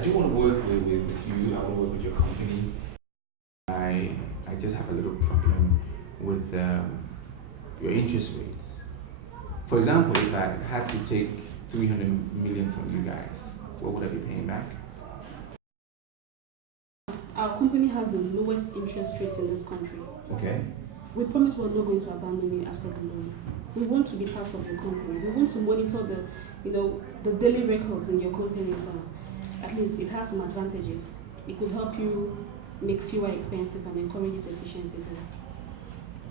do want to work with you. I want to work with your company. I just have a little problem with your interest rates. For example, if I had to take 300 million from you guys, what would I be paying back? Our company has the lowest interest rate in this country. Okay. We promise we're not going to abandon you after the loan. We want to be part of your company. We want to monitor the daily records in your company, so at least it has some advantages. It could help you make fewer expenses and encourages efficiencies.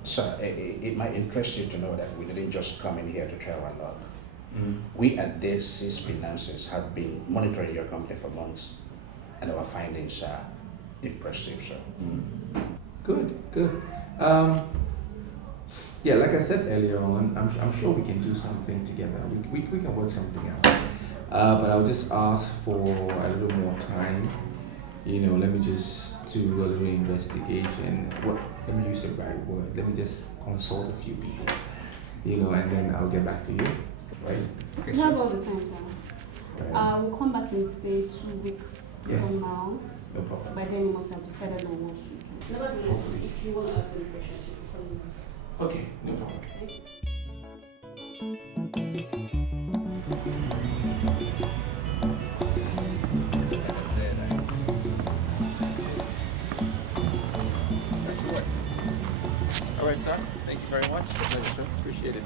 Sir, it might interest you to know that we didn't just come in here to try our luck. We at DC's Finances have been monitoring your company for months, and our findings are impressive, sir. Good. Yeah, like I said earlier on, I'm sure we can do something together. We can work something out. But I'll just ask for a little more time. Let me just do a little investigation. Let me use the right word. Let me just consult a few people, and then I'll get back to you, right? We have all the time, sir. Right. We'll come back in, say, 2 weeks from now. No problem. By then you must have decided on what to do. Nevertheless, if you want to ask any questions, you can call me. Okay, no problem. All right, sir. Thank you very much. Pleasure, sir. Appreciate it.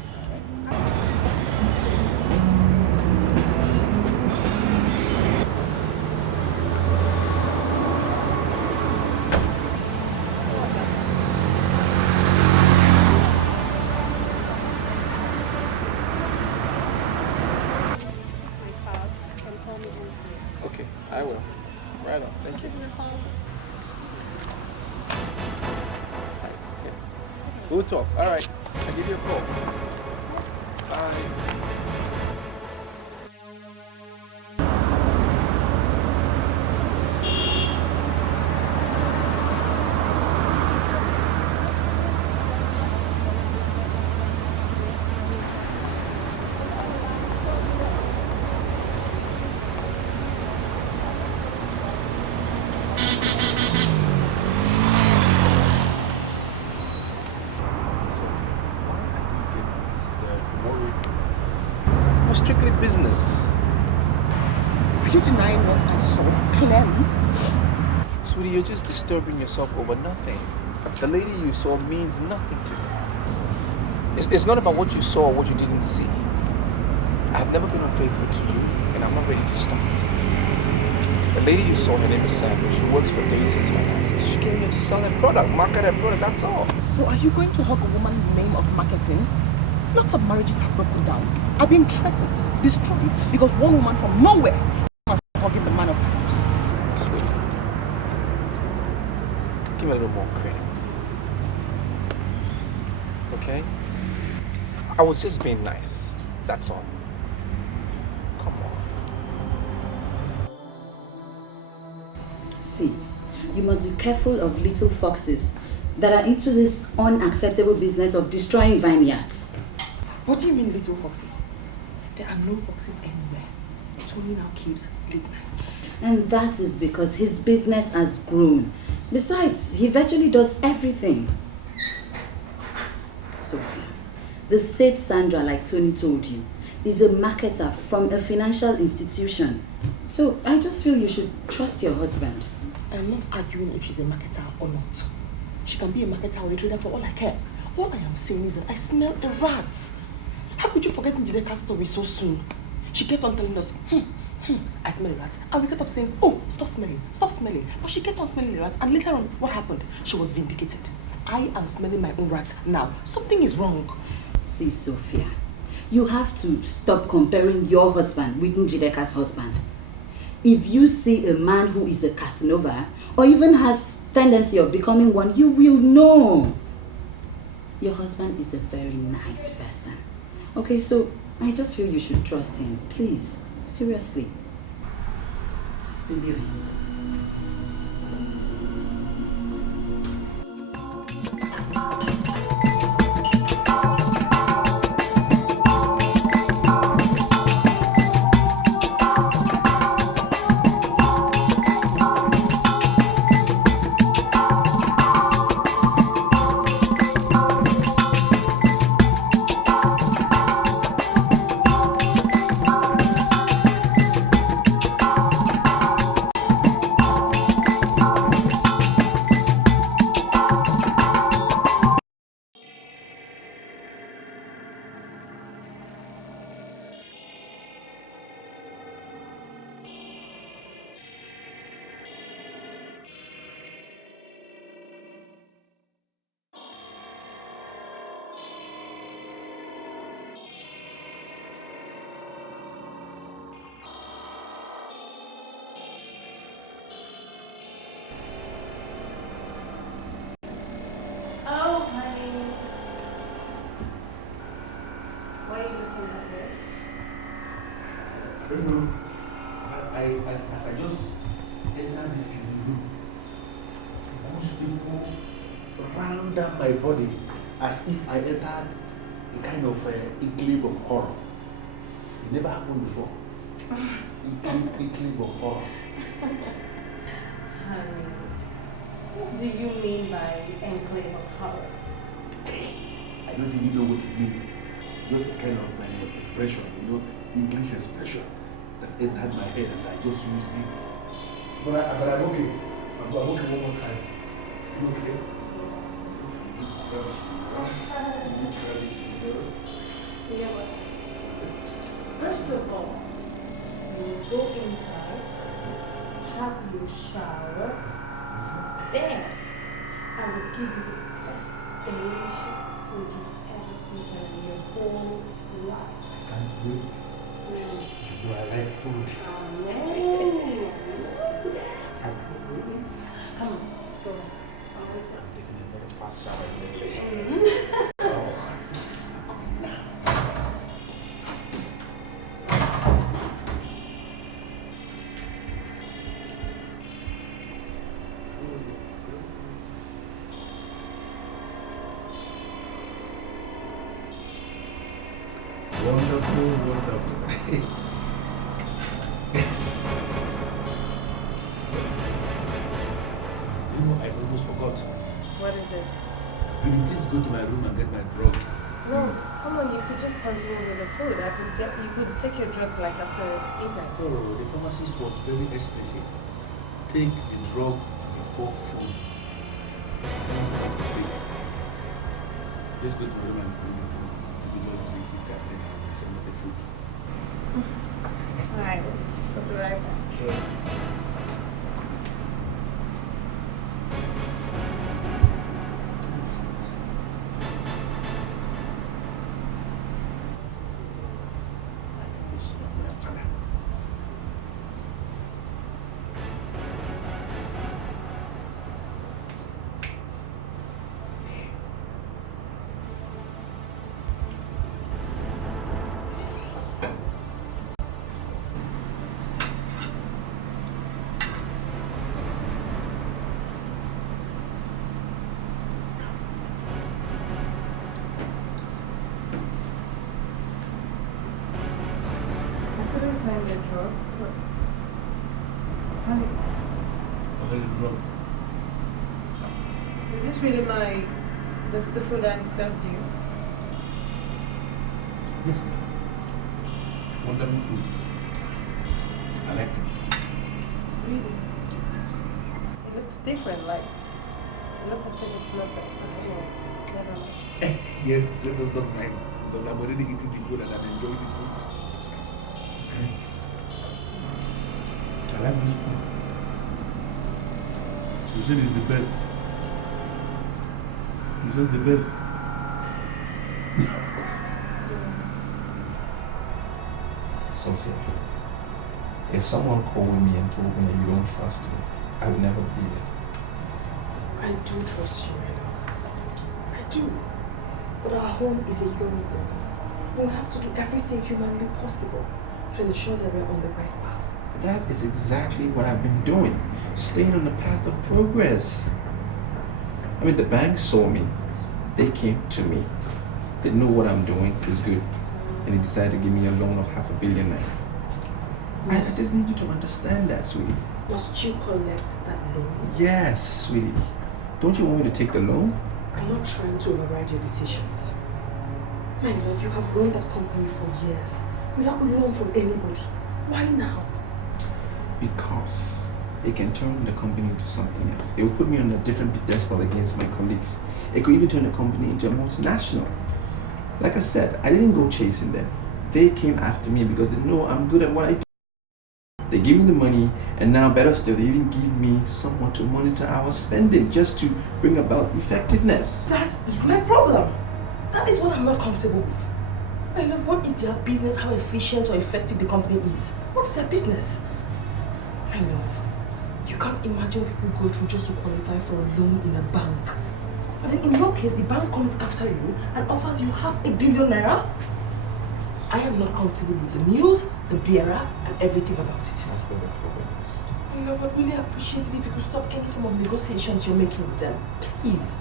Okay, I will. Right on. Thank you. Okay. We'll talk. All right. I'll give you a call. Bye. Strictly business. Are you denying what I saw clearly? Sweetie, you're just disturbing yourself over nothing. The lady you saw means nothing to me. It's not about what you saw or what you didn't see. I've never been unfaithful to you, and I'm not ready to start. The lady you saw, her name is Sandra. She works for Daisy's Finances. She came here to sell her product, market her product, that's all. So are you going to hug a woman in the name of marketing? Lots of marriages have broken down. I've been threatened, destroyed, because one woman from nowhere was hugging the man of the house. Sweetie, give me a little more credit. Okay? I was just being nice. That's all. Come on. See, you must be careful of little foxes that are into this unacceptable business of destroying vineyards. What do you mean little foxes? There are no foxes anywhere. Tony now keeps late nights. And that is because his business has grown. Besides, he virtually does everything. Sophia, the said Sandra, like Tony told you, is a marketer from a financial institution. So I just feel you should trust your husband. I'm not arguing if she's a marketer or not. She can be a marketer or a trader for all I care. All I am saying is that I smell the rats. How could you forget Njideka's story so soon? She kept on telling us, I smell the rats. And we kept up saying, oh, stop smelling. But she kept on smelling the rats. And later on, what happened? She was vindicated. I am smelling my own rats now. Something is wrong. See, Sophia, you have to stop comparing your husband with Njideka's husband. If you see a man who is a Casanova, or even has tendency of becoming one, you will know. Your husband is a very nice person. Okay, so I just feel you should trust him. Please, seriously. Just believe him. don't know. As I just entered this room, most people ran down my body as if I entered a kind of enclave of horror. It never happened before. Enclave of horror. Honey, what do you mean by enclave of horror? I don't even know what it means. Just a kind of expression, English expression that entered my head and I just used it. But I'm okay. I'm okay one more time. You okay? Yeah. First of all, you go inside, have your shower, then I will give you the best delicious food you've ever eaten in your whole life. I can't wait. You know I like food. Come on, go on. I'm taking a very fast shower lately. Wonderful. I almost forgot. What is it? Could you please go to my room and get my drug? No, come on, you could just continue with the food. You could take your drugs like after eating. No, the pharmacist was very explicit. Take the drug before food. Let's go to my room and bring it home. We just drink it and then send the food. Alright, we'll be right back. Yes. Is this really the food I served you? Yes. Wonderful food. I like it. Really? It looks different, like it looks as if it's not there. Oh, never mind. Yes, let us not mind, because I'm already eating the food and I'm enjoying the food. Great. I like this food. She said it's the best. It's just the best. Sophia, if someone called me and told me that you don't trust me, I would never believe it. I do trust you, my love. I do. But our home is a young one. We'll have to do everything humanly possible to ensure that we're on the right path. That is exactly what I've been doing, staying on the path of progress. I mean, the bank saw me. They came to me. They know what I'm doing is good. And they decided to give me a loan of $500 million. I just need you to understand that, sweetie. Must you collect that loan? Yes, sweetie. Don't you want me to take the loan? I'm not trying to override your decisions. My love, you have run that company for years without loan from anybody. Why now? Because it can turn the company into something else. It will put me on a different pedestal against my colleagues. It could even turn the company into a multinational. Like I said, I didn't go chasing them. They came after me because they know I'm good at what I do. They give me the money, and now better still, they even give me someone to monitor our spending just to bring about effectiveness. That is my problem. That is what I'm not comfortable with. My love, what is their business how efficient or effective the company is? What's their business? My love, you can't imagine people go through just to qualify for a loan in a bank. And then in your case, the bank comes after you and offers you $500 million. I am not comfortable with the news, the bearer, and everything about it. That's what the problem is. I love, I'd really appreciate it if you could stop any form of negotiations you're making with them. Please.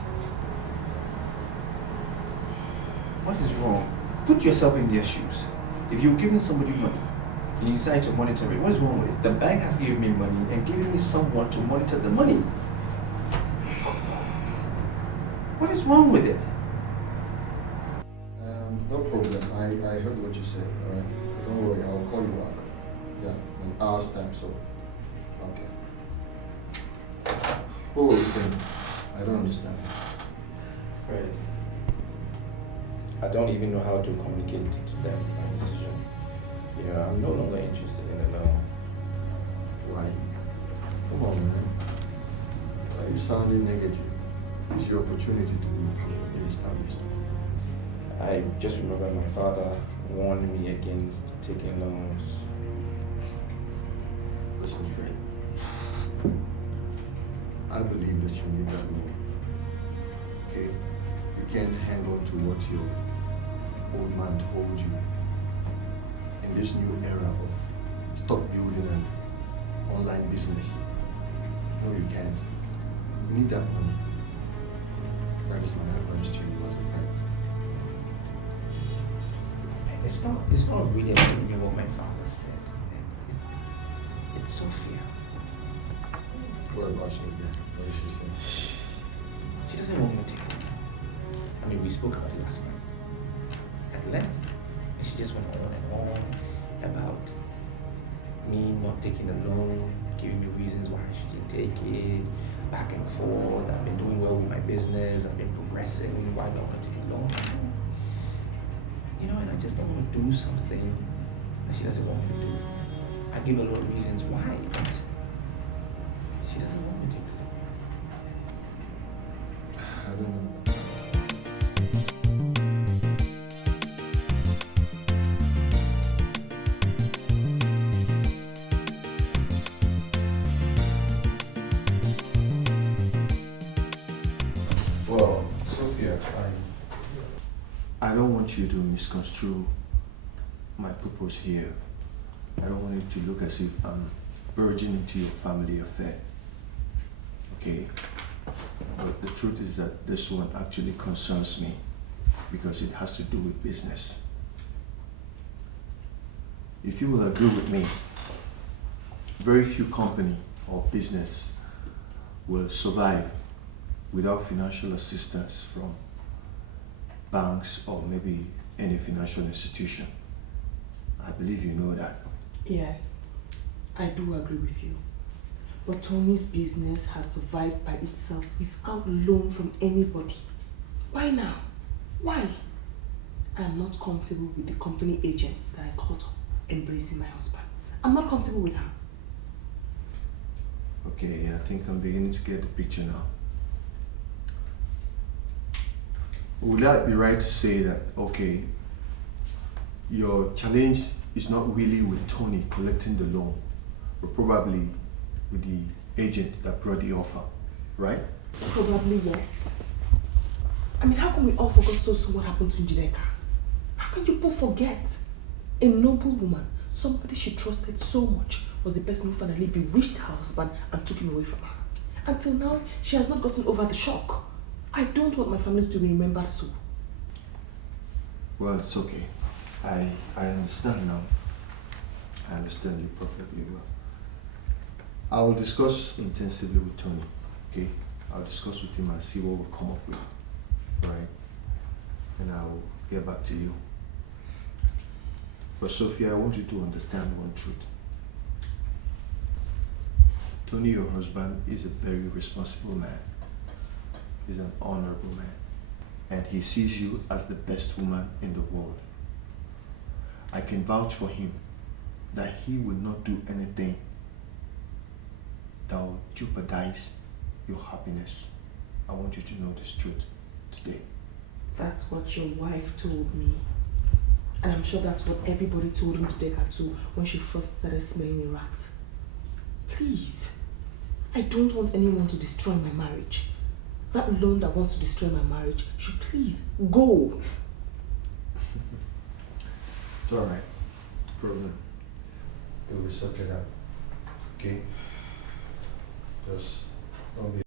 What is wrong? Put yourself in their shoes. If you're giving somebody money and you decide to monitor it, what is wrong with it? The bank has given me money and given me someone to monitor the money. What is wrong with it? No problem. I heard what you said, alright? Don't worry, I'll call you back. Yeah, in an hour's time, so. Okay. What were you saying? I don't understand. Fred, I don't even know how to communicate to them my decision. You know, I'm no longer interested in the law. Why? Come on, man. Why are you sounding negative? It's your opportunity to be permanently established. I just remember my father warned me against taking loans. Listen, Fred. I believe that you need that loan. Okay? You can't hang on to what your old man told you. In this new era of stop building an online business. No, you can't. You need that money. That is my advice to you as a friend. It's not really about even what my father said. It's Sophia. What about Sophia? What did she say? She doesn't want me to take the loan. I mean, we spoke about it last night at length, and she just went on and on about me not taking the loan, giving me reasons why I shouldn't take it, back and forth. I've been doing well with my business, I've been progressing, why not want to take a loan? You know, and I just don't want to do something that she doesn't want me to do. I give a lot of reasons why, but she doesn't want me to take the loan. I don't know. Well, Sophia, I don't want you to misconstrue my purpose here. I don't want it to look as if I'm barging into your family affair. Okay? But the truth is that this one actually concerns me because it has to do with business. If you will agree with me, very few company or business will survive without financial assistance from banks or maybe any financial institution. I believe you know that. Yes, I do agree with you. But Tony's business has survived by itself without loan from anybody. Why now? Why? I am not comfortable with the company agents that I caught embracing my husband. I'm not comfortable with her. Okay, I think I'm beginning to get the picture now. Would that be right to say that, okay, your challenge is not really with Tony collecting the loan, but probably with the agent that brought the offer, right? Probably yes. I mean, how can we all forget so soon what happened to Njideka? How can you both forget? A noble woman, somebody she trusted so much, was the person who finally bewitched her husband and took him away from her. Until now, she has not gotten over the shock. I don't want my family to be remembered so. Well, it's okay. I understand now. I understand you perfectly well. I will discuss intensively with Tony, okay? I'll discuss with him and see what we'll come up with, right? And I'll get back to you. But Sophia, I want you to understand one truth. Tony, your husband, is a very responsible man. He's an honorable man. And he sees you as the best woman in the world. I can vouch for him that he will not do anything that will jeopardize your happiness. I want you to know this truth today. That's what your wife told me. And I'm sure that's what everybody told Njideka too when she first started smelling a rat. Please, I don't want anyone to destroy my marriage. That loan that wants to destroy my marriage should please go. It's It's alright. Problem. It will be sorted out. Okay? Just don't be.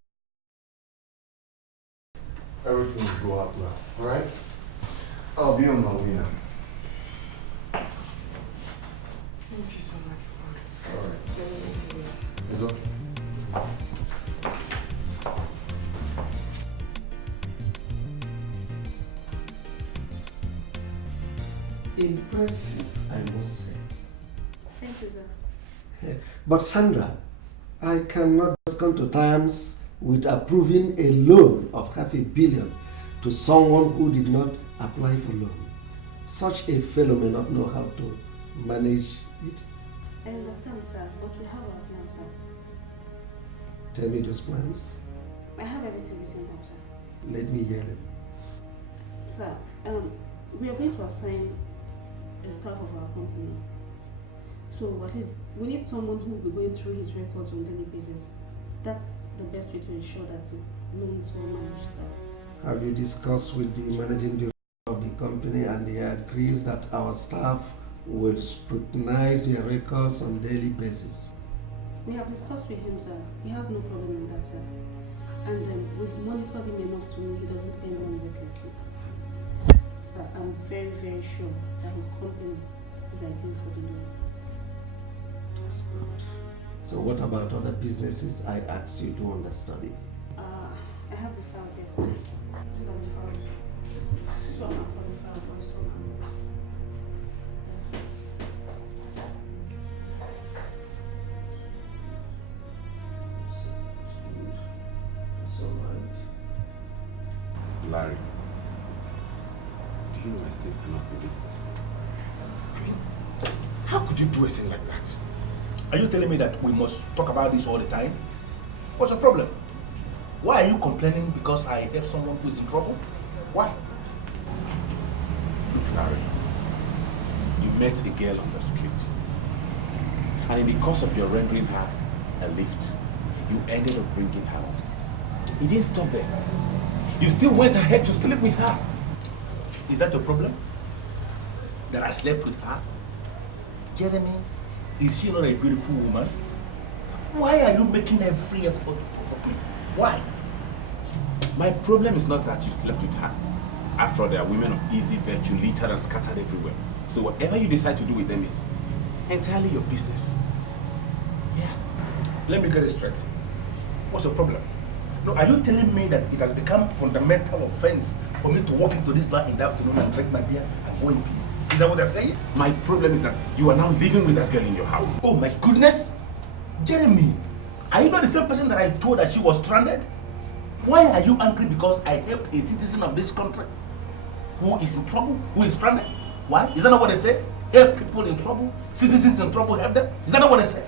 Everything will go out well. Alright? I'll be on my way now. Thank you so much for Alright. letting me see you. It's okay. Impressive, I must say. Thank you, sir. But Sandra, I cannot just come to terms with approving a loan of $500 million to someone who did not apply for loan. Such a fellow may not know how to manage it. I understand, sir, but we have our plan, sir. Tell me those plans. I have everything written down, sir. Let me hear them. Sir, we are going to assign a staff of our company. So at least we need someone who will be going through his records on a daily basis. That's the best way to ensure that loans will managed, sir. Have you discussed with the managing director of the company and he agrees that our staff will scrutinize their records on a daily basis? We have discussed with him, sir. He has no problem in that, sir. And we've monitored him enough to know he doesn't spend money recklessly. Sir, I'm very, very sure that his company is ideal for the loan. That's good. So what about other businesses I asked you to understudy? I have the files, yes, sir. I have the files. Some are qualified, but some are not. That's all right. Larry, do you know I still cannot believe this? I mean, how could you do a thing like that? Are you telling me that we must talk about this all the time? What's the problem? Why are you complaining because I help someone who is in trouble? Why? Look, Larry, you met a girl on the street, and in the course of your rendering her a lift, you ended up bringing her home. You didn't stop there. You still went ahead to sleep with her. Is that the problem? That I slept with her? Jeremy, is she not a beautiful woman? Why are you making every effort to provoke me? Why? My problem is not that you slept with her. After all, they are women of easy virtue, littered and scattered everywhere. So whatever you decide to do with them is entirely your business. Yeah. Let me get it straight. What's the problem? No, are you telling me that it has become fundamental offense for me to walk into this bar in the afternoon and drink my beer and go in peace? Is that what they're saying? My problem is that you are now living with that girl in your house. Oh my goodness! Jeremy, are you not the same person that I told that she was stranded? Why are you angry because I helped a citizen of this country who is in trouble, who is stranded? Why? Is that not what they say? Help people in trouble, citizens in trouble, help them? Is that not what they say?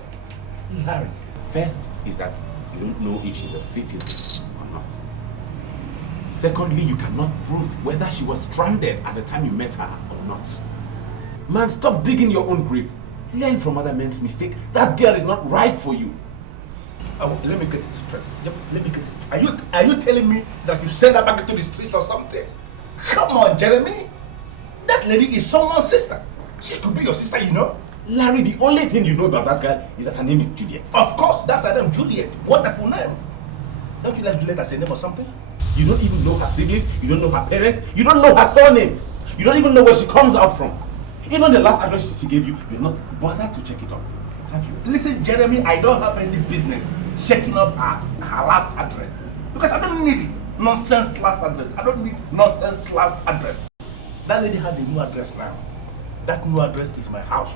Larry, first is that you don't know if she's a citizen or not. Secondly, you cannot prove whether she was stranded at the time you met her or not. Man, stop digging your own grave. Learn from other men's mistakes. That girl is not right for you. Let me get it straight. Let me get it straight. Are you telling me that you send her back into the streets or something? Come on, Jeremy. That lady is someone's sister. She could be your sister, you know. Larry, the only thing you know about that girl is that her name is Juliet. Of course, that's her name, Juliet. Wonderful name. Don't you like Juliet as a name or something? You don't even know her siblings, you don't know her parents, you don't know her surname. You don't even know where she comes out from. Even the last address she gave you, you're not bothered to check it up. Have you? Listen, Jeremy, I don't have any business checking up her last address. Because I don't need it. Nonsense last address. I don't need nonsense last address. That lady has a new address now. That new address is my house.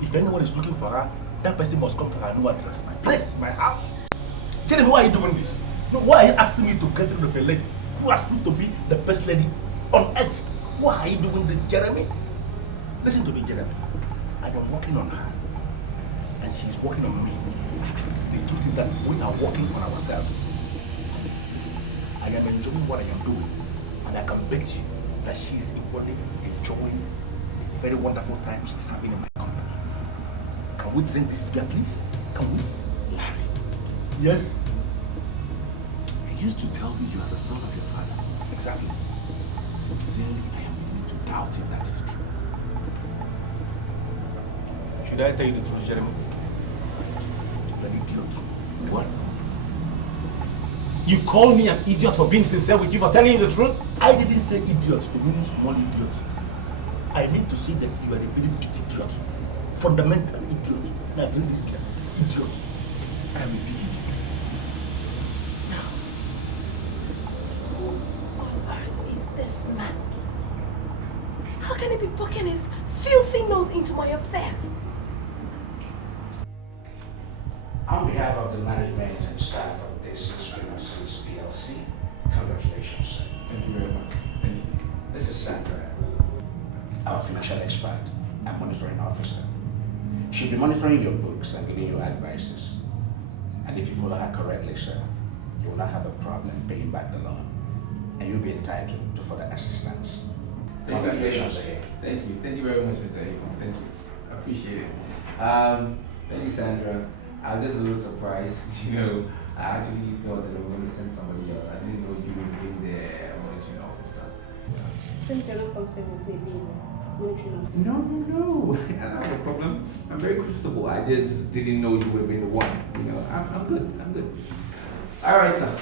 If anyone is looking for her, that person must come to her new address. My place, my house. Jeremy, why are you doing this? No, why are you asking me to get rid of a lady who has proved to be the best lady on earth? Why are you doing this, Jeremy? Listen to me, Jeremy. I am working on her, and she's working on me. The truth is that we are working on ourselves. Listen, I am enjoying what I am doing, and I can bet you that she's equally enjoying the very wonderful time she's having in my company. Can we drink this beer, please? Can we? Larry. Yes? You used to tell me you are the son of your father. Exactly. Sincerely, I am beginning to doubt if that is true. Should I tell you the truth, Jeremy? You're an idiot. What? You call me an idiot for being sincere with you, for telling you the truth? I didn't say idiot to mean small idiot. I mean to say that you are a very big idiot. Fundamental idiot. Now bring this girl. Idiot. I am a big idiot. Now, who on earth is this man? How can he be poking his filthy nose into my affairs? On behalf of the management and staff of this Accusations PLC, congratulations, sir. Thank you very much. Thank you. This is Sandra, our financial expert and monitoring officer. She'll be monitoring your books and giving you advices. And if you follow her correctly, sir, you will not have a problem paying back the loan. And you'll be entitled to further assistance. Congratulations again. Thank you. Thank you very much, Mr. Akon. Thank you. I appreciate it. Thank you, Sandra. I was just a little surprised, I actually thought that they were going to send somebody else. I didn't know you would have been the monitoring officer. Since you're not comfortable with being monitoring officer. No. I don't have a problem. I'm very comfortable. I just didn't know you would have been the one. I'm good. All right, sir.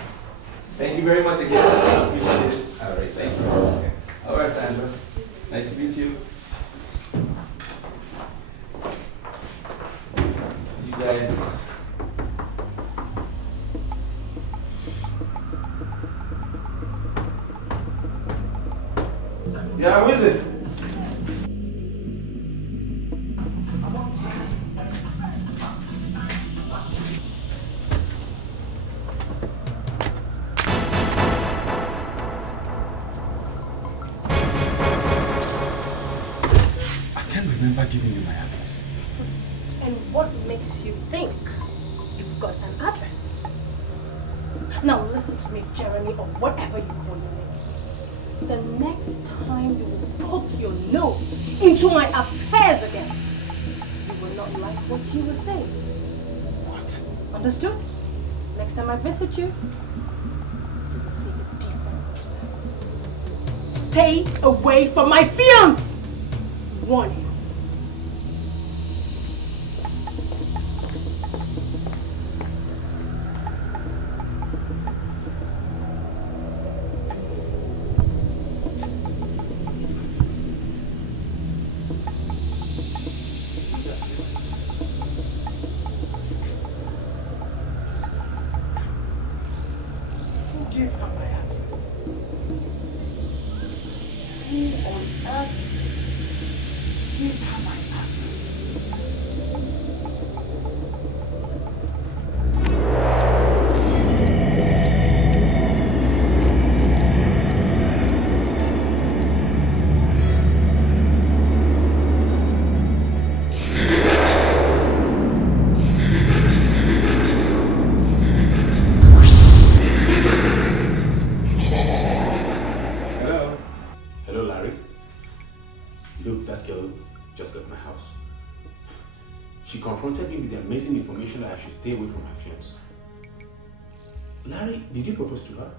Thank you very much again. I appreciate it. All right, thank you. Okay. All right, Sandra. Nice to meet you. See you guys. Yeah, who is it? I can't remember giving you my address. And what makes you think you've got an address? Now listen to me, Jeremy, or whatever you call your name. The next time you will poke your nose into my affairs again, you will not like what you will say. What? Understood? Next time I visit you, you will see a different person. Stay away from my fiance! Warning. Confronted me with the amazing information that I should stay away from my fiance. Larry, did you propose to her?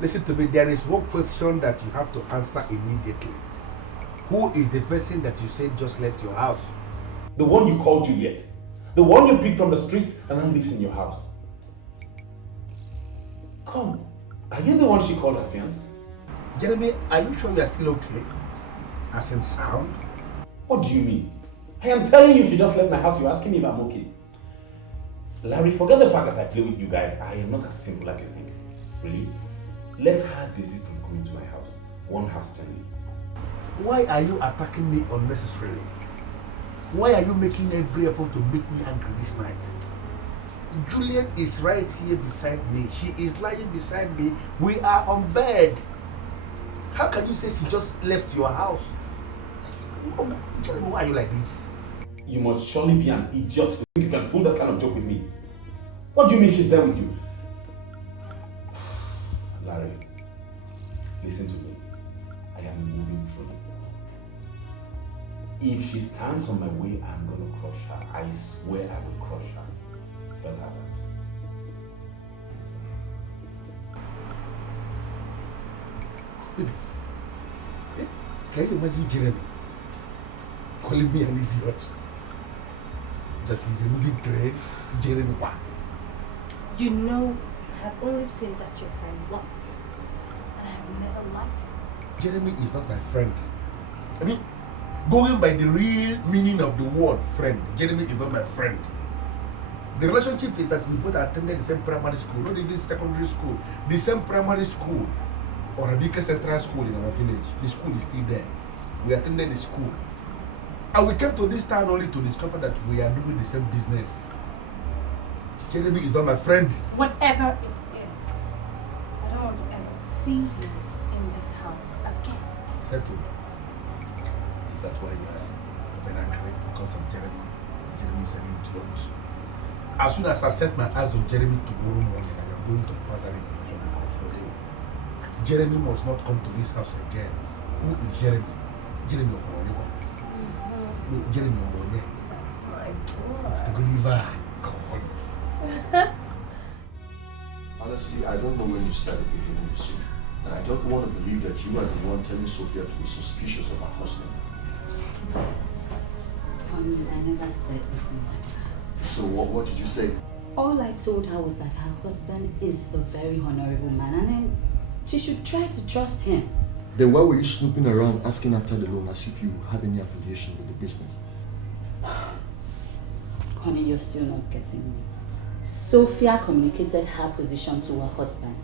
Listen to me, there is one question that you have to answer immediately. Who is the person that you said just left your house? The one you called Juliet. The one you picked from the street and now lives in your house. Come, are you the one she called her fiance? Jeremy, are you sure you are still okay? As in sound? What do you mean? I am telling you, she just left my house. You're asking me if I'm okay. Larry, forget the fact that I play with you guys. I am not as simple as you think. Really? Let her desist from coming to my house. One house tenly. Why are you attacking me unnecessarily? Why are you making every effort to make me angry this night? Juliet is right here beside me. She is lying beside me. We are on bed. How can you say she just left your house? Oh, Jeremy, why are you like this? You must surely be an idiot to think you can pull that kind of joke with me. What do you mean she's there with you? Larry, listen to me. I am a moving train. If she stands on my way, I'm going to crush her. I swear I will crush her. Tell her that. Baby, can you imagine Jeremy calling me an idiot. That he's a moving train, Jeremy Wa. You know, I have only seen that your friend once, and I have never liked him. Jeremy is not my friend. I mean, going by the real meaning of the word friend, Jeremy is not my friend. The relationship is that we both attended the same primary school, not even secondary school, the same primary school, or a Vicker Central School in our village. The school is still there. We attended the school. And we came to this town only to discover that we are doing the same business. Jeremy is not my friend. Whatever it is, I don't want to ever see you in this house again. Settled. Is that why you are angry? Because of Jeremy? Jeremy is an idiot. As soon as I set my eyes on Jeremy tomorrow morning, I am going to pass that information across to him. Jeremy must not come to this house again. Who is Jeremy? Jeremy Okoye. No, Jeremy Okoye. That's my boy. The good liver. God. Honestly, I don't know when you started behaving so. And I don't want to believe that you are the one telling Sophia to be suspicious of her husband. Honey, I never said anything like that. So what did you say? All I told her was that her husband is a very honorable man and then she should try to trust him. Then why were you snooping around asking after the loan as if you have any affiliation with the business? Honey, you're still not getting me. Sophia communicated her position to her husband.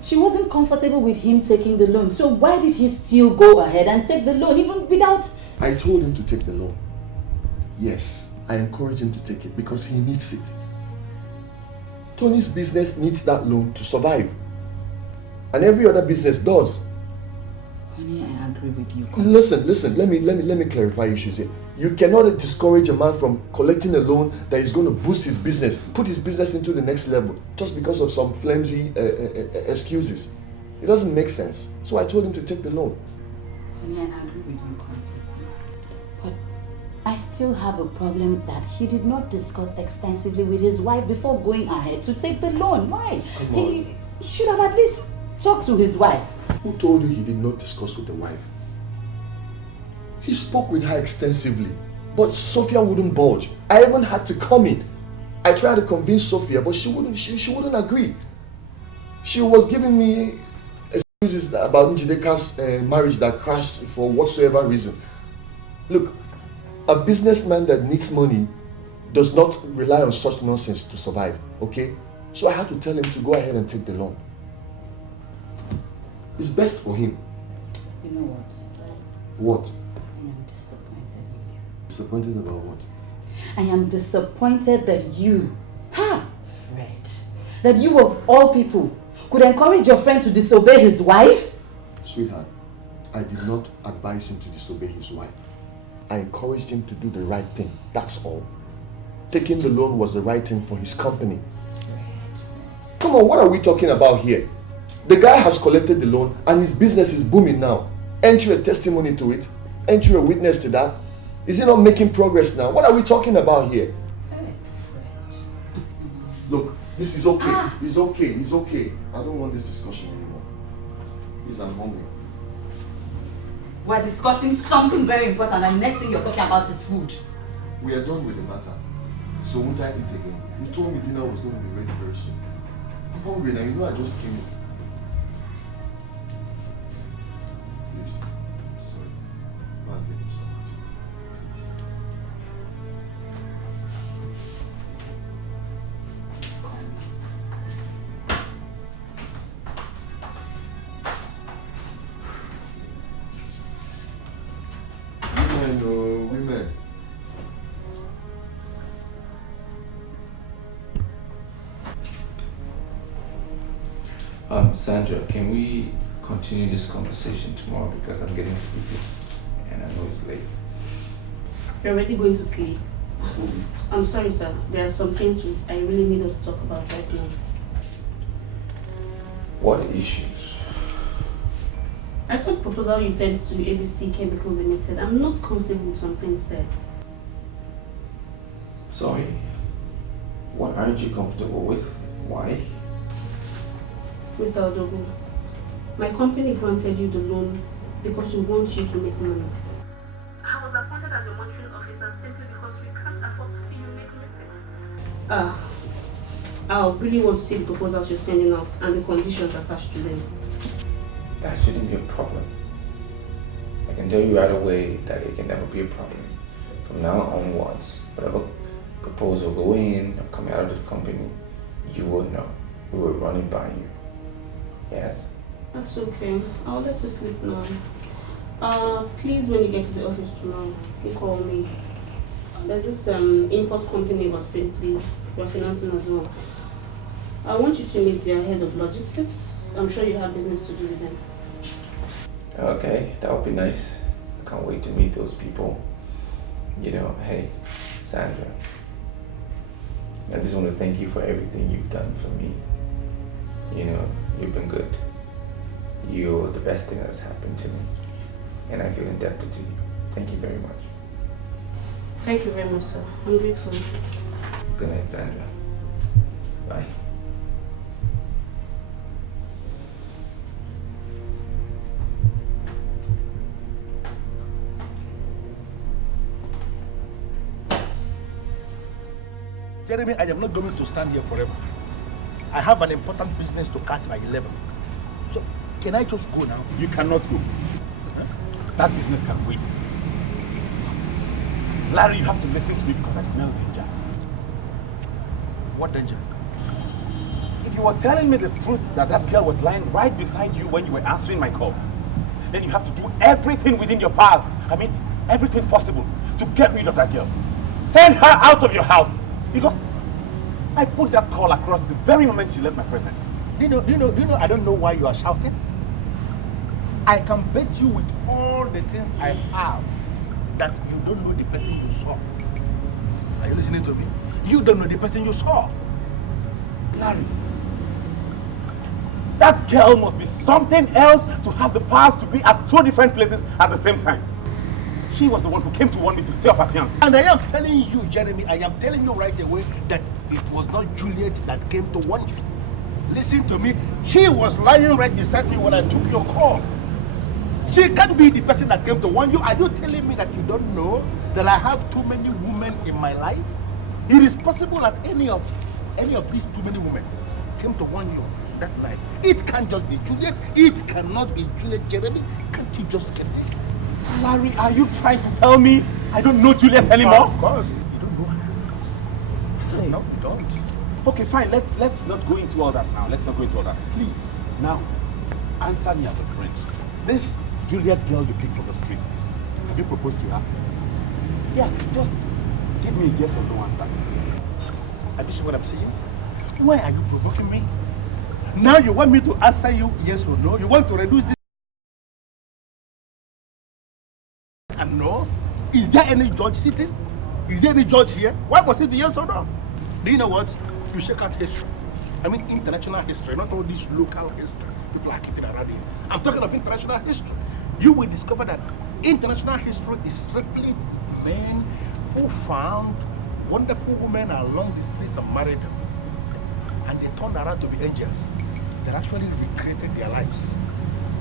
She wasn't comfortable with him taking the loan, so why did he still go ahead and take the loan even without... I told him to take the loan. Yes, I encouraged him to take it because he needs it. Tony's business needs that loan to survive. And every other business does. Honey, I agree with you. Listen, let me clarify issues here. You cannot discourage a man from collecting a loan that is going to boost his business, put his business into the next level, just because of some flimsy excuses. It doesn't make sense. So I told him to take the loan. Honey, I agree with you completely. But I still have a problem that he did not discuss extensively with his wife before going ahead to take the loan. Why? He should have at least talked to his wife. Who told you he did not discuss with the wife? He spoke with her extensively, but Sophia wouldn't budge. I even had to come in. I tried to convince Sophia, but she wouldn't agree. She was giving me excuses about Njideka's marriage that crashed for whatsoever reason. Look, a businessman that needs money does not rely on such nonsense to survive, okay? So I had to tell him to go ahead and take the loan. It's best for him. You know what? What? I am disappointed in you. Disappointed about what? I am disappointed that you, Fred, that you of all people could encourage your friend to disobey his wife? Sweetheart, I did not advise him to disobey his wife. I encouraged him to do the right thing, that's all. Taking the loan was the right thing for his company. Come on, what are we talking about here? The guy has collected the loan and his business is booming now. Ain't you a testimony to it? Ain't you a witness to that? Is he not making progress now? What are we talking about here? Look, this is okay. It's okay. It's okay. I don't want this discussion anymore. Please, I'm hungry. We're discussing something very important and the next thing you're talking about is food. We are done with the matter. So won't I eat again? You told me dinner was going to be ready very soon. I'm hungry now. You know I just came in. Please. Sorry. Go and get me some. Women. Sandra, can we continue this conversation tomorrow because I'm getting sleepy and I know it's late. You're already going to sleep. I'm sorry, sir. There are some things I really need us to talk about right now. What issues? I saw the proposal you sent to ABC Chemical Limited. I'm not comfortable with some things there. Sorry? What aren't you comfortable with? Why? Mr. Odogu, my company granted you the loan because we want you to make money. I was appointed as your monetary I really want to see the proposals you're sending out and the conditions attached to them. That shouldn't be a problem. I can tell you right away that it can never be a problem. From now onwards, whatever proposal going in or coming out of the company, you will know. We will run it by you. Yes? That's okay. I'll let you sleep now. Please, when you get to the office tomorrow, you call me. There's this import company was simply we're financing as well. I want you to meet their head of logistics. I'm sure you have business to do with them. Okay, that would be nice. I can't wait to meet those people. You know, hey, Sandra, I just want to thank you for everything you've done for me. You know, you've been good. You're the best thing that's happened to me. And I feel indebted to you. Thank you very much. Thank you very much, sir. I'm grateful. Good night, Sandra. Bye. Jeremy, I am not going to stand here forever. I have an important business to catch by 11. So, can I just go now? You cannot go. Huh? That business can wait. Larry, you have to listen to me because I smell danger. What danger? If you were telling me the truth that that girl was lying right beside you when you were answering my call, then you have to do everything within your powers. I mean, everything possible to get rid of that girl. Send her out of your house. Because I put that call across the very moment she left my presence. Do you know, I don't know why you are shouting. I can bet you with all the things I have that you don't know the person you saw. Are you listening to me? You don't know the person you saw. Larry, that girl must be something else to have the powers to be at two different places at the same time. She was the one who came to warn me to stay off her fiancé. And I am telling you, Jeremy, I am telling you right away that it was not Juliet that came to warn you. Listen to me. She was lying right beside me when I took your call. She can't be the person that came to warn you. Are you telling me that you don't know that I have too many women in my life? It is possible that any of these too many women came to warn you that night. It can't just be Juliet. It cannot be Juliet, Jeremy. Can't you just get this? Larry, are you trying to tell me I don't know Juliet anymore? Of course. You don't know her. Hey. No, you don't. Okay, fine. Let's not go into all that now. Let's not go into all that. Please. Now, answer me as a friend. This Juliet girl you picked from the street, have you proposed to her? Yeah, just give me a yes or no answer. Have you seen what I'm saying? Why are you provoking me? Now you want me to answer you yes or no? You want to reduce this? And no? Is there any judge sitting? Is there any judge here? Why must it be yes or no? Do you know what? You check out history. I mean international history, not only this local history. People are keeping around here. I'm talking of international history. You will discover that international history is strictly men who found wonderful women along the streets and married them. And they turned around to be angels. They actually recreated their lives.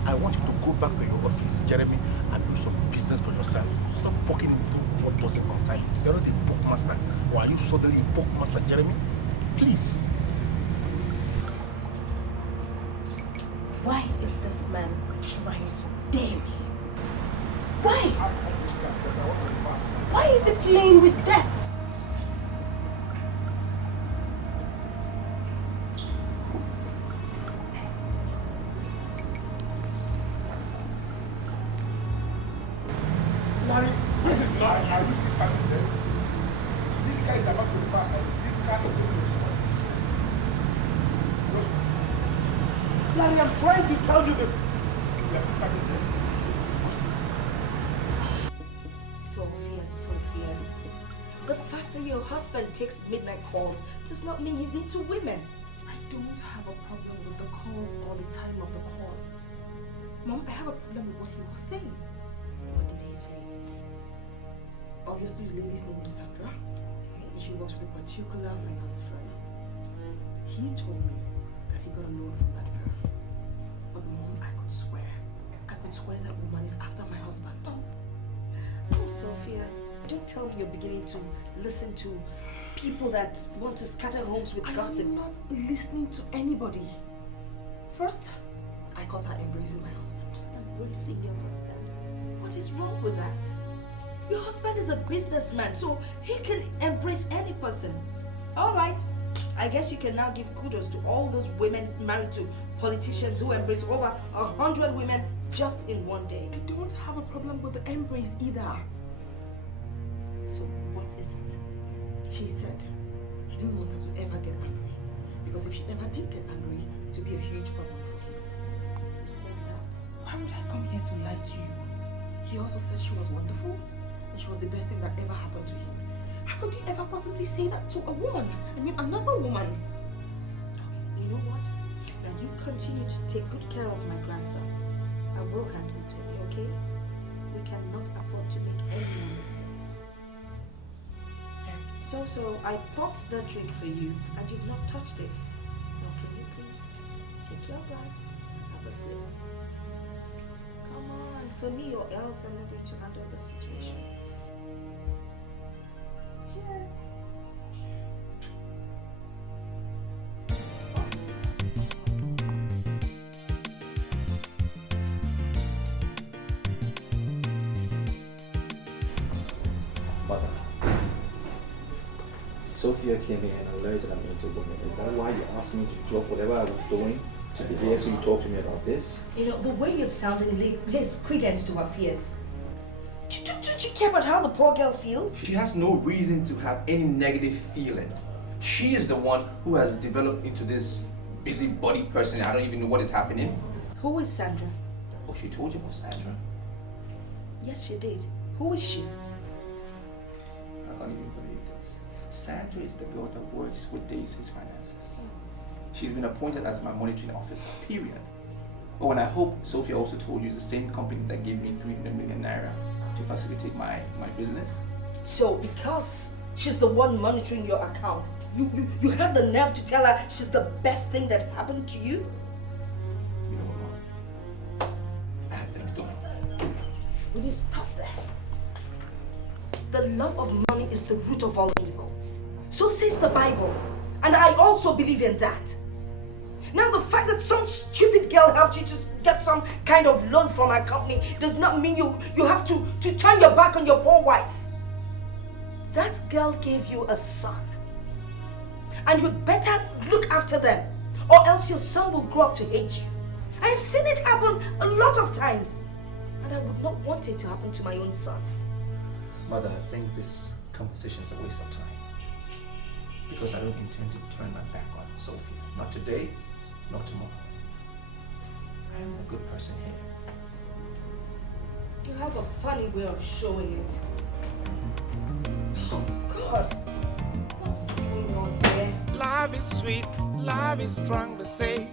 I want you to go back to your office, Jeremy, and do some business for yourself. Stop poking into what doesn't concern you. You're not a book master. Or are you suddenly a book master, Jeremy? Please. Why is this man trying to dare me? Why? Why is he playing with death? Larry, this is not. I wish to stand there. This guy is about to pass. This guy is going to Larry, I'm trying to tell you that. Sophia. The fact that your husband takes midnight calls does not mean he's into women. I don't have a problem with the calls or the time of the call. Mom, I have a problem with what he was saying. What did he say? Obviously, the lady's name is Sandra. She works with a particular finance firm. He told me that he got a loan from that firm. But Mom, I could swear that woman is after my husband. Oh, Sophia, don't tell me you're beginning to listen to people that want to scatter homes with gossip. I'm not listening to anybody. First, I caught her embracing my husband. Embracing your husband? What is wrong with that? Your husband is a businessman, so he can embrace any person. Alright, I guess you can now give kudos to all those women married to politicians who embrace over 100 women just in one day. I don't have a problem with the embrace either. So what is it? He said he didn't want her to ever get angry. Because if she ever did get angry, it would be a huge problem for him. You said that? Why would I come here to lie to you? He also said she was wonderful and she was the best thing that ever happened to him. How could you ever possibly say that to a woman? I mean, another woman. Okay, you know what? Now you continue to take good care of my grandson. I will handle it, okay? We cannot afford to make any more mistakes. So I bought that drink for you and you've not touched it. Now can you please take your glass and have a sip? Come on, for me or else I'm not going to handle the situation. Cheers. Mother, Sophia came here and alerted me into women. Is that why you asked me to drop whatever I was doing to be here so you talk to me about this? You know, the way you're sounding lays credence to her fears. Don't you care about how the poor girl feels? She has no reason to have any negative feeling. She is the one who has developed into this busybody person. I don't even know what is happening. Who is Sandra? Oh, she told you about Sandra? Yes, she did. Who is she? I can't even believe this. Sandra is the girl that works with Daisy's finances. She's been appointed as my monitoring officer, period. Oh, and I hope Sophia also told you it's the same company that gave me 300 million naira to facilitate my business. So, because she's the one monitoring your account, you had the nerve to tell her she's the best thing that happened to you? You know what, Mom? I have things doing. Will you stop there? The love of money is the root of all evil. So says the Bible. And I also believe in that. Now the fact that some stupid girl helped you to get some kind of loan from a company does not mean you have to turn your back on your poor wife. That girl gave you a son. And you'd better look after them, or else your son will grow up to hate you. I have seen it happen a lot of times. And I would not want it to happen to my own son. Mother, I think this conversation is a waste of time. Because I don't intend to turn my back on Sophia. Not today, not tomorrow. I am a good person here. You have a funny way of showing it. Oh God, what's going on here? Love is sweet, love is strong to say.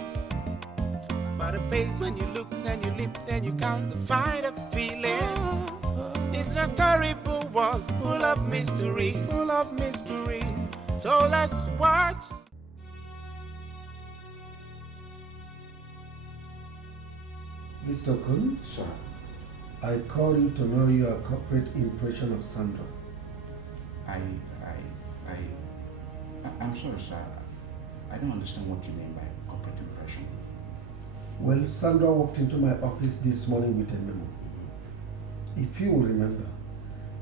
But it pays when you look, then you lip, then you can't find a feeling. It's a terrible world, full of mystery, full of mystery. So let's watch. Mr. Kun? Sir. I call you to know your corporate impression of Sandra. I'm sorry, sir. I don't understand what you mean by corporate impression. Well, Sandra walked into my office this morning with a memo. If you will remember,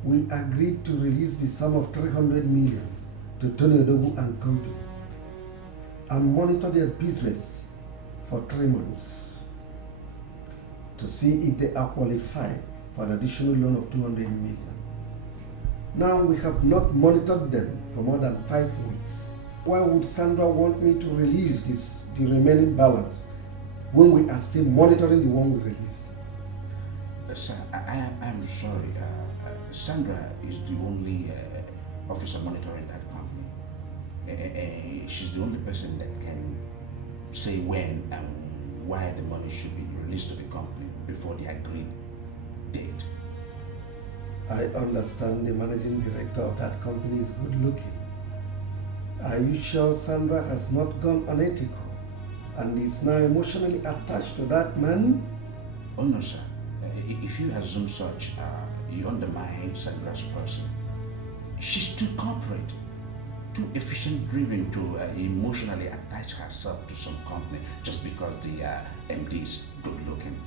we agreed to release the sum of 300 million to Tony Odogu and company and monitor their business for 3 months to see if they are qualified for an additional loan of 200 million. Now we have not monitored them for more than 5 weeks. Why would Sandra want me to release the remaining balance when we are still monitoring the one we released? Sir, I'm sorry. Sandra is the only officer monitoring that company. She's the only person that can say when and why the money should be released to the company before the agreed date. I understand the managing director of that company is good looking. Are you sure Sandra has not gone unethical and is now emotionally attached to that man? Oh no, sir. If you assume such, you undermine Sandra's person. She's too corporate. too efficient driven to emotionally attach herself to some company just because the MD is good looking.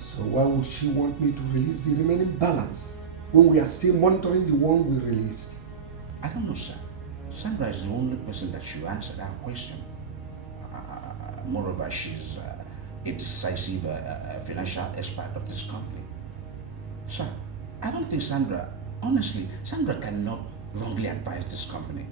So why would she want me to release the remaining balance when we are still monitoring the one we released? I don't know, sir. Sandra is the only person that should answer that question. Moreover, she's a decisive financial expert of this company. Sir, I don't think honestly, Sandra cannot wrongly advise this company.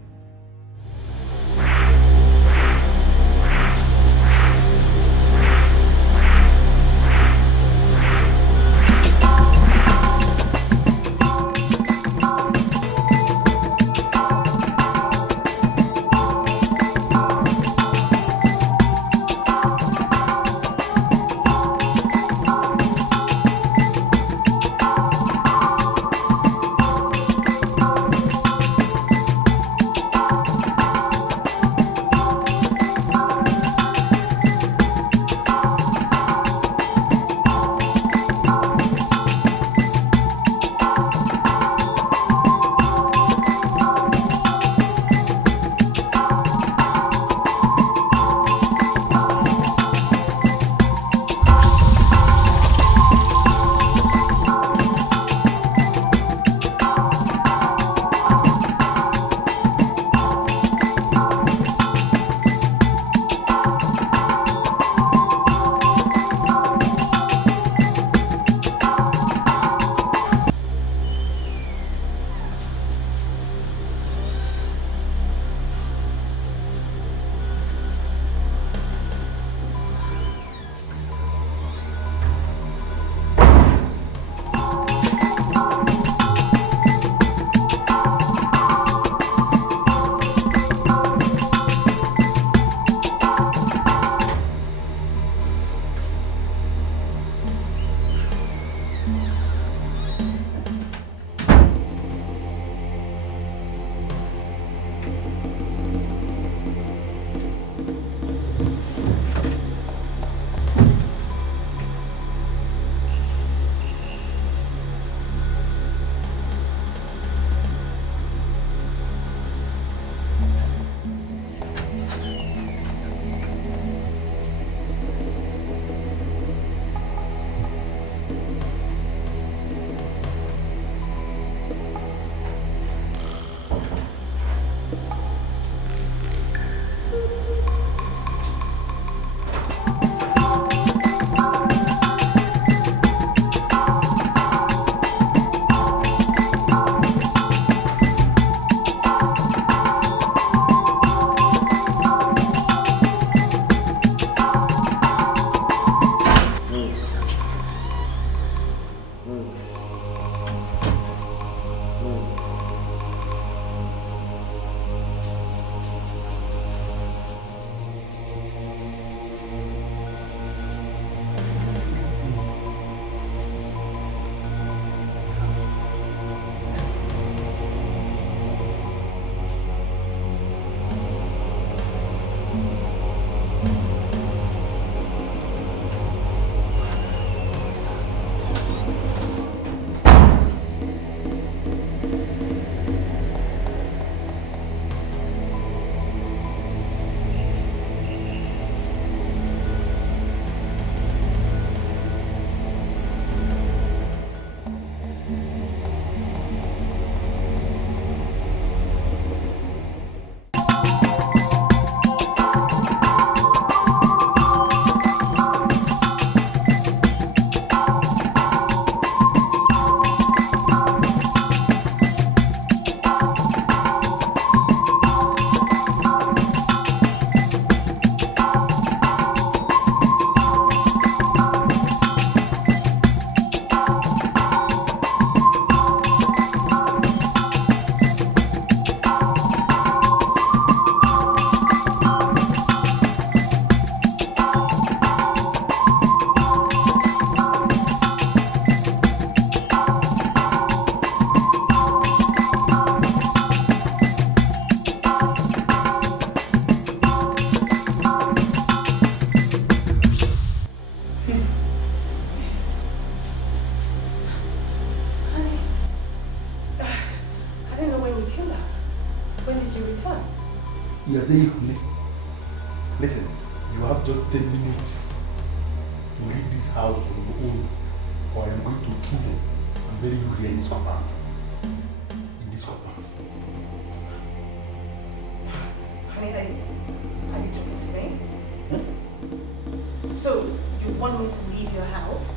house on your own, or I am going to kill and bury you here in this compound. In this compound. Honey, are you talking to me? So, you want me to leave your house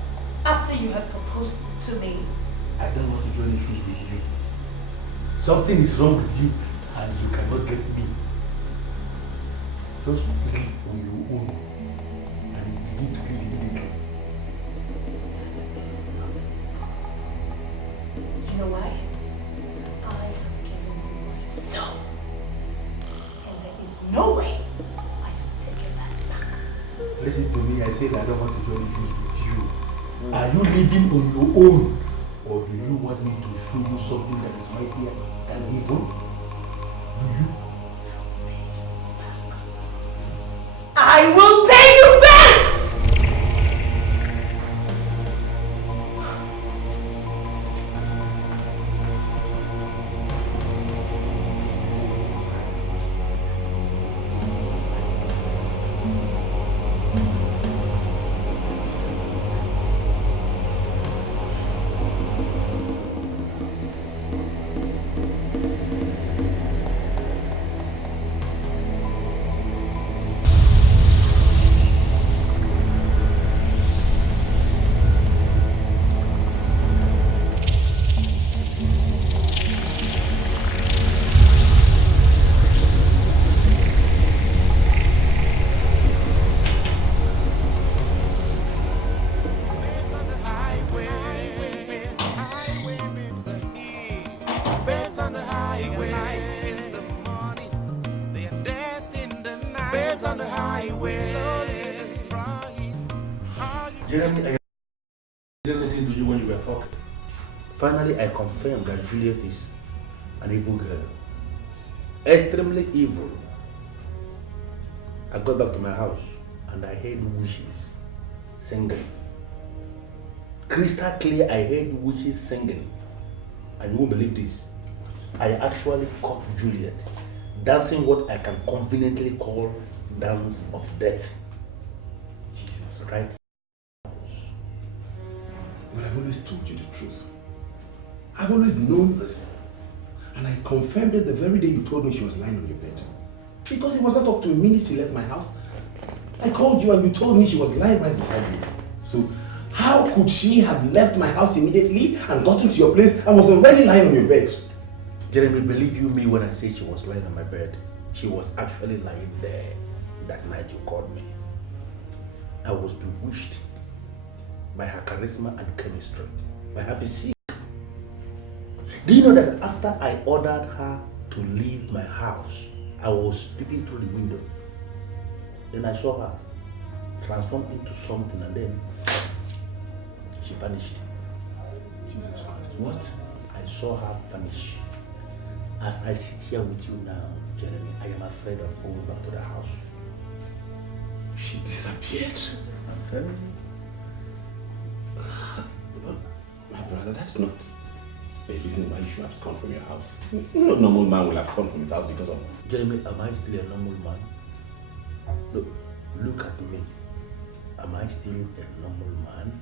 after you had proposed to me? I don't want to join issues with you. Something is wrong with you and you cannot get me. Just live on your own and begin to live immediately. That is not possible. You know why? I have given you my soul. And there is no way I am taking that back. Listen to me, I said I don't want to join issues with you. Are you living on your own? Or do you want me to show you something that is mightier than evil? Do you? I will pay you back! Jeremy, I didn't listen to you when you were talking. Finally, I confirmed that Juliet is an evil girl. Extremely evil. I got back to my house and I heard witches singing. Crystal clear, I heard witches singing. And you won't believe this. I actually caught Juliet dancing what I can conveniently call dance of death. Jesus, right? But I've always told you the truth. I've always known this. And I confirmed it the very day you told me she was lying on your bed. Because it was not up to a minute she left my house. I called you and you told me she was lying right beside you. So how could she have left my house immediately and gotten to your place and was already lying on your bed? Jeremy, believe you me when I say she was lying on my bed. She was actually lying there that night you called me. I was bewitched by her charisma and chemistry, by her physique. Do you know that after I ordered her to leave my house, I was peeping through the window. Then I saw her transform into something and then she vanished. Jesus Christ, what? I saw her vanish. As I sit here with you now, Jeremy, I am afraid of going back to the house. She disappeared. I'm telling you. My brother, that's not a reason why you should abscond from your house. No normal man will abscond from his house because of... Jeremy, am I still a normal man? Look at me. Am I still a normal man?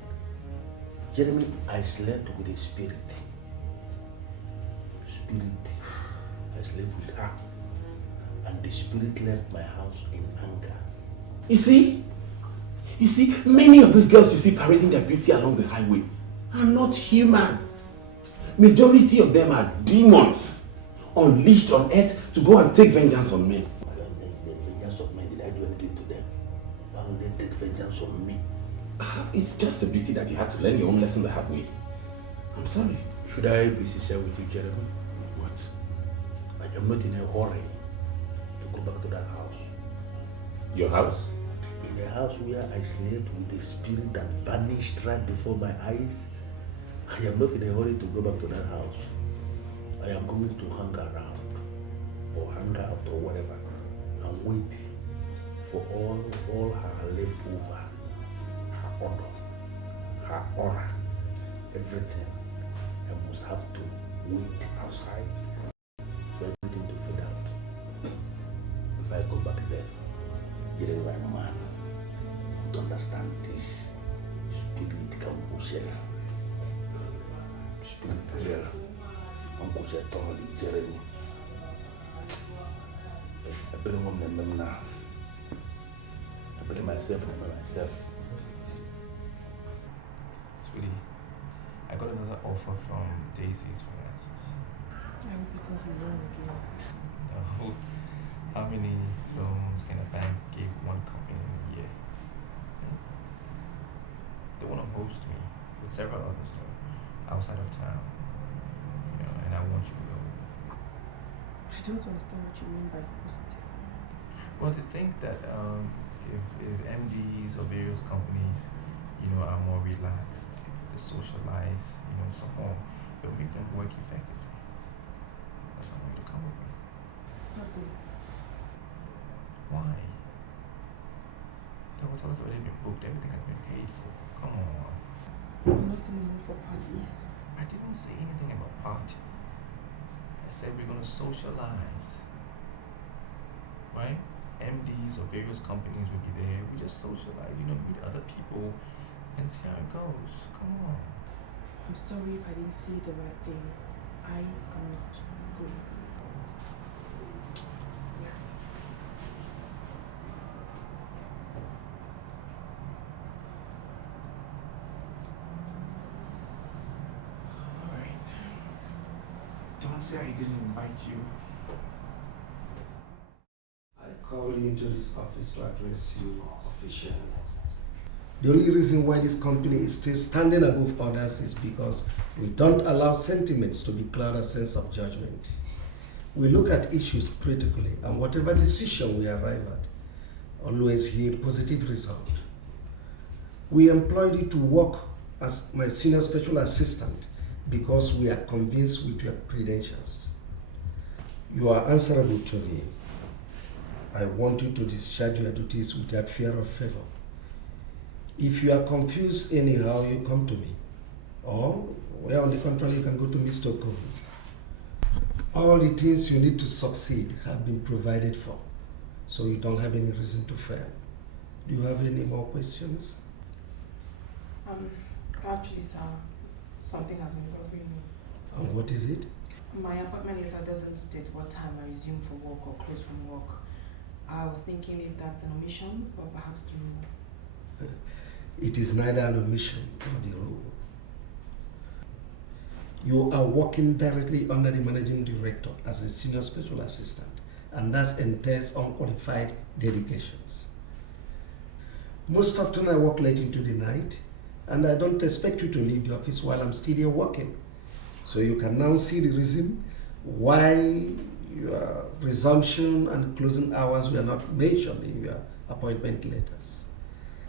Jeremy, I slept with a spirit. I slept with her. And the spirit left my house in anger. You see, many of these girls you see parading their beauty along the highway are not human. Majority of them are demons unleashed on earth to go and take vengeance on men. The vengeance of men, did I do anything to them? Why would they take vengeance on me? It's just a pity that you had to learn your own lesson the hard way. I'm sorry. Should I be sincere with you, Jeremy? What? I am not in a hurry to go back to that house. Your house? In a house where I slept with a spirit that vanished right before my eyes. I am not in a hurry to go back to that house. I am going to hang around or hang out or whatever and wait for all her leftover, her odor, her aura, everything. I must have to wait outside for everything to fade out. If I go back there, get a right man to understand this ṣẹlẹ̀. Spirit prayer, Uncle Jay thoroughly Jeremy. I believe on them now. I believe myself and myself. Sweetie, I got another offer from Daisy's Finances. I hope it's not a loan again. No. How many loans can a bank give one company in a year? They want to host me with several others though, outside of town. You know, and I want you to go with me. I don't understand what you mean by hosting. Well, they think that if MDs of various companies, you know, are more relaxed, they socialize, you know, so on, it'll make them work effectively. That's why I want you to come with me. Papa. Why? The hotel's already been booked, everything has been paid for. Come on. I'm not in the mood for parties. I didn't say anything about party. I said we're gonna socialize. Right? MDs of various companies will be there. We just socialize, you know, meet other people and see how it goes. Come on. I'm sorry if I didn't see the right thing. I am not going. Alright. Don't say I didn't invite you. I called you into this office to address you officially. The only reason why this company is still standing above others is because we don't allow sentiments to becloud a sense of judgment. We look at issues critically, and whatever decision we arrive at, always yield positive result. We employed you to work as my senior special assistant because we are convinced with your credentials. You are answerable to me. I want you to discharge your duties without fear or favor. If you are confused anyhow, you come to me. Or, well, on the contrary, you can go to Mr. Okoro. All the things you need to succeed have been provided for, so you don't have any reason to fail. Do you have any more questions? Actually, sir, something has been bothering me. And what is it? My appointment letter doesn't state what time I resume for work or close from work. I was thinking if that's an omission or perhaps the rule. It is neither an omission nor the rule. You are working directly under the managing director as a senior special assistant, and that entails unqualified dedications. Most often I work late into the night, and I don't expect you to leave the office while I'm still here working. So you can now see the reason why your resumption and closing hours were not mentioned in your appointment letters.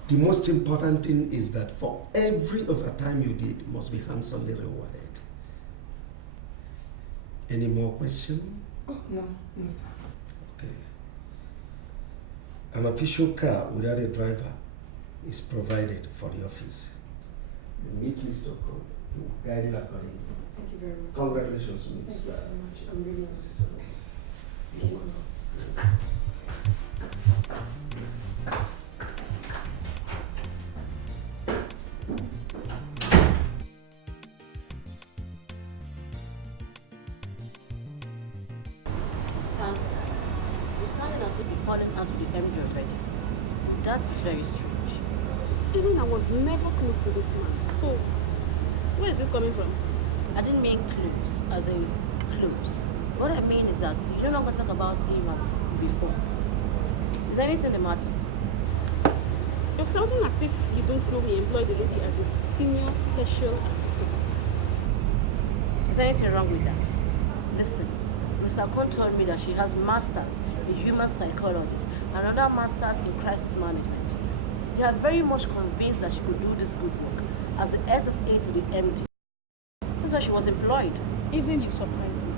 The most important thing is that for every overtime you did, you must be handsomely rewarded. Any more questions? Oh, no, sir. Okay. An official car without a driver is provided for the office. You meet Mr. Okoro, he will guide you accordingly. Thank you very much. Congratulations, Ms. Thank you so much. I'm really Mrs. Okoro. Excuse me. Sandra, you're sounding as if you're falling out to the MD already. That's very strange. Even I was never close to this man. So, where is this coming from? I didn't mean clues, as in clues. What I mean is that you no longer talk about him as before. Is there anything the matter? You're sounding as if you don't know he employed the lady as a senior special assistant. Is there anything wrong with that? Listen, Mr. Okon told me that she has masters in human psychology and another masters in crisis management. They are very much convinced that she could do this good work as the SSA to the MD. That's why she was employed. Even you surprise me.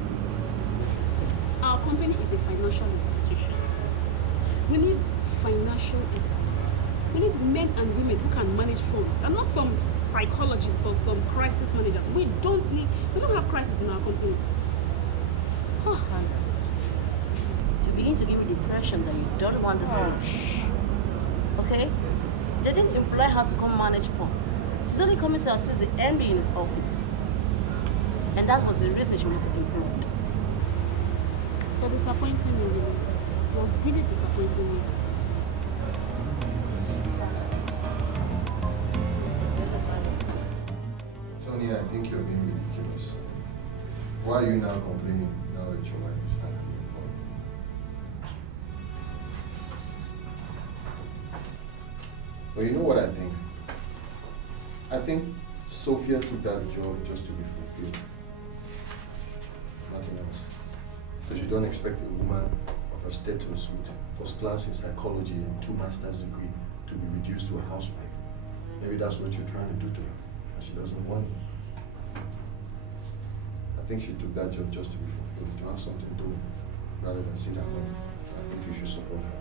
Our company is a financial institution. We need financial experts. We need men and women who can manage funds and not some psychologists or some crisis managers. We don't have crisis in our company. Sandra, you begin to give me the impression that you don't want to sleep. Okay? They didn't employ her to come manage funds. She's only coming to assist the MD in his office. And that was the reason she was employed. You're disappointing me, really. You're really disappointing me. Tony, I think you're being ridiculous. Why are you now complaining now that your wife is finally employed? But you know what I think? I think Sophia took that job just to be fulfilled. Nothing else. Because you don't expect a woman of her status with first class in psychology and 2 master's degree to be reduced to a housewife. Maybe that's what you're trying to do to her, and she doesn't want it. I think she took that job just to be fulfilled, to have something to do, rather than sit at home. I think you should support her.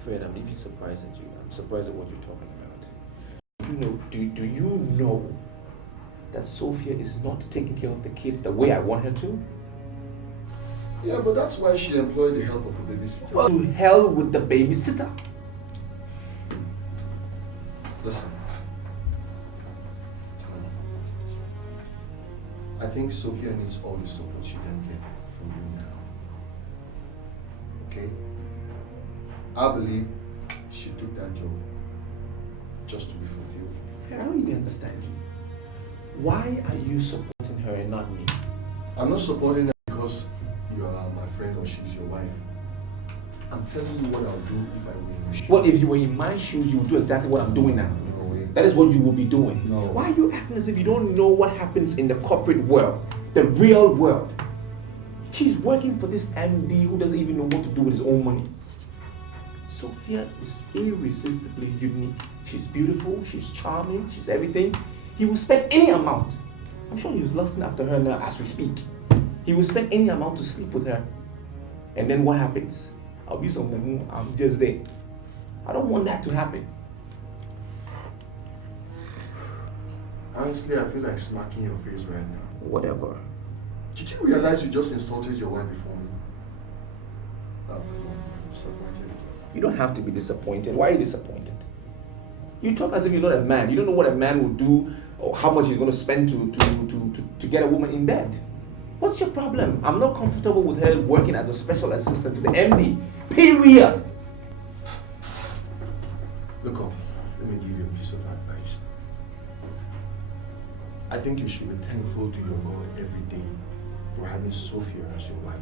Fred, I'm even surprised at you. I'm surprised at what you're talking about. You know, do you know that Sophia is not taking care of the kids the way I want her to? Yeah, but that's why she employed the help of a babysitter. Well, to hell with the babysitter. Listen, I think Sophia needs all the support she can get from you now. Okay? I believe she took that job just to be fulfilled. I don't even understand you. Why are you supporting her and not me? I'm not supporting her because you are my friend or she's your wife. I'm telling you what I'll do if I were in your shoes. Well, if you were in my shoes, you would do exactly what I'm doing now. No way. That is what you will be doing. No. Why are you acting as if you don't know what happens in the corporate world, the real world? She's working for this MD who doesn't even know what to do with his own money. Sophia is irresistibly unique. She's beautiful, she's charming, she's everything. He will spend any amount. I'm sure he's lusting after her now as we speak. He will spend any amount to sleep with her. And then what happens? I'll be some mumu, I'm just there. I don't want that to happen. Honestly, I feel like smacking your face right now. Whatever. Did you realize you just insulted your wife before me? I'm disappointed. You don't have to be disappointed. Why are you disappointed? You talk as if you're not a man. You don't know what a man will do or how much he's going to spend to get a woman in bed. What's your problem? I'm not comfortable with her working as a special assistant to the MD. Period. Look up. Let me give you a piece of advice. I think you should be thankful to your God every day for having Sophia as your wife.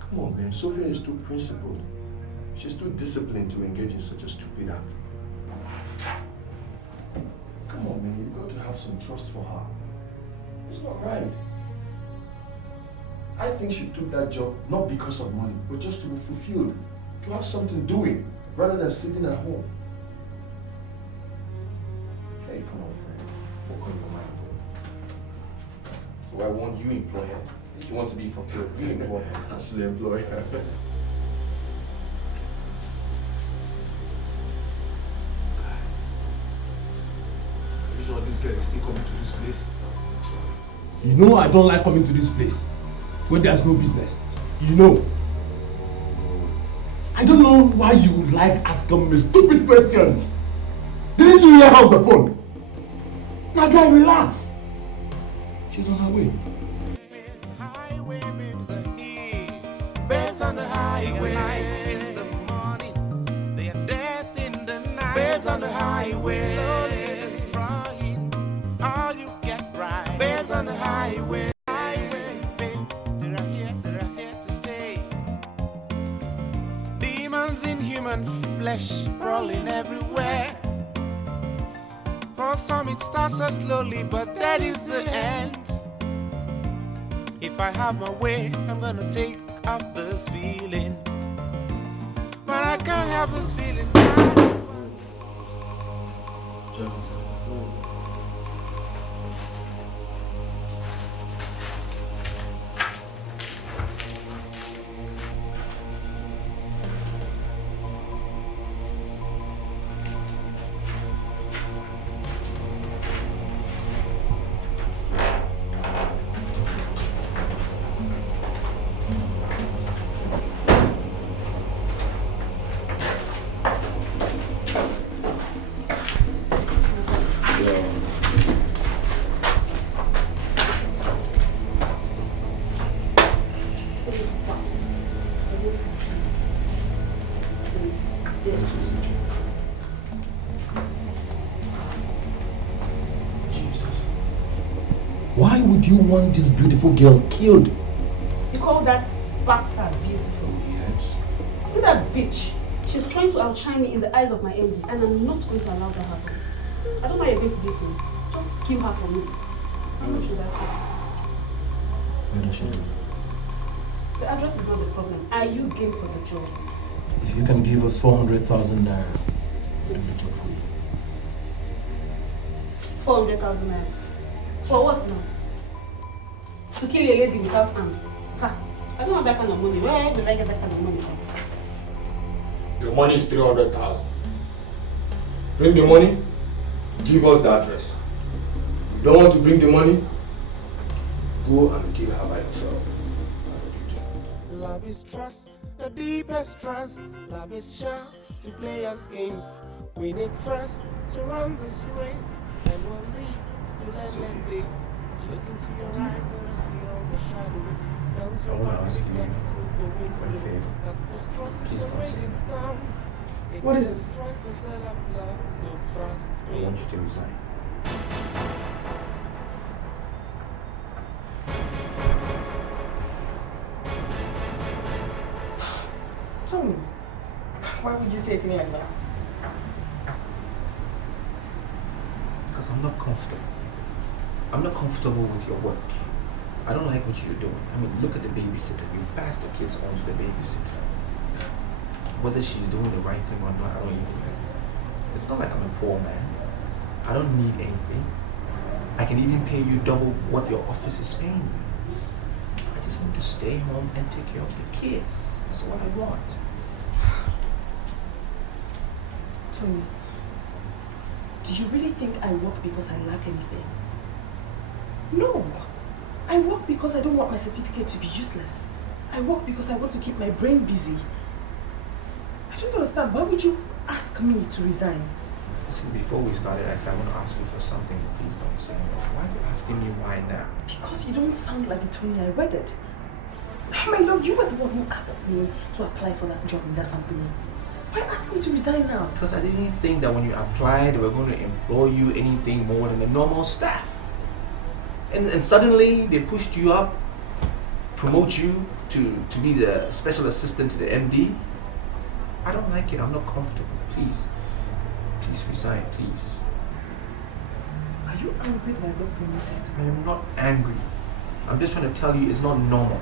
Come on, man. Sophia is too principled. She's too disciplined to engage in such a stupid act. Come on, man. You got to have some trust for her. It's not right. I think she took that job not because of money, but just to be fulfilled, to have something doing, rather than sitting at home. Hey, come on, friend. What on your mind? So I want you employ her. If she wants to be fulfilled, you employ her. Actually employ her. Are you sure this girl is still coming to this place? You know I don't like coming to this place when there's no business. You know. I don't know why you like asking me stupid questions. Didn't you hear her on the phone? Now guy, relax. She's on her way. Babes on the highway, life in the morning, they are death in the night. Babes on the highway, slowly destroying all you get right. Babes on the highway, babes, they're here to stay. Demons in human flesh, crawling everywhere. For some it starts so slowly, but that is the end. If I have my way, I'm gonna take off this feeling, but I can't have this feeling. Why would you want this beautiful girl killed? You call that bastard beautiful? Yes. See that bitch? She's trying to outshine me in the eyes of my MD, and I'm not going to allow that happen. I don't know how you're going to do it. Just kill her for me. How much should I cost? Where does she live? The address is not the problem. Are you game for the job? If you can give us 400,000 naira, we'll do the job for you. 400,000 naira. For what now? To kill a lady without hands? Ha! I don't have that kind of money. Where will I get that kind of money from? Your money is 300,000. Bring the money, give us the address. If you don't want to bring the money, go and kill her by yourself. Love is trust, the deepest trust. Love is sure to play us games. We need trust to run this race, and we'll lead till endless days. Look into your eyes and see all the shadow. I want to ask you for a favor. What is it? I want you to resign. Tony, why would you say anything like that? Because I'm not comfortable. I'm not comfortable with your work. I don't like what you're doing. I mean, look at the babysitter. You pass the kids on to the babysitter. Whether she's doing the right thing or not, I don't even know. It's not like I'm a poor man. I don't need anything. I can even pay you double what your office is paying me. I just want to stay home and take care of the kids. That's what I want. Tony, do you really think I work because I lack anything? No. I work because I don't want my certificate to be useless. I work because I want to keep my brain busy. I don't understand. Why would you ask me to resign? Listen, before we started, I said I want to ask you for something. Please don't say no. Why are you asking me why now? Because you don't sound like the Tony I wedded. My love, you were the one who asked me to apply for that job in that company. Why ask me to resign now? Because I didn't think that when you applied, they were going to employ you anything more than the normal staff. And suddenly they pushed you up, promote you to be the special assistant to the MD. I don't like it. I'm not comfortable. Please resign, please. Are you angry that I got promoted? I am not angry. I'm just trying to tell you it's not normal.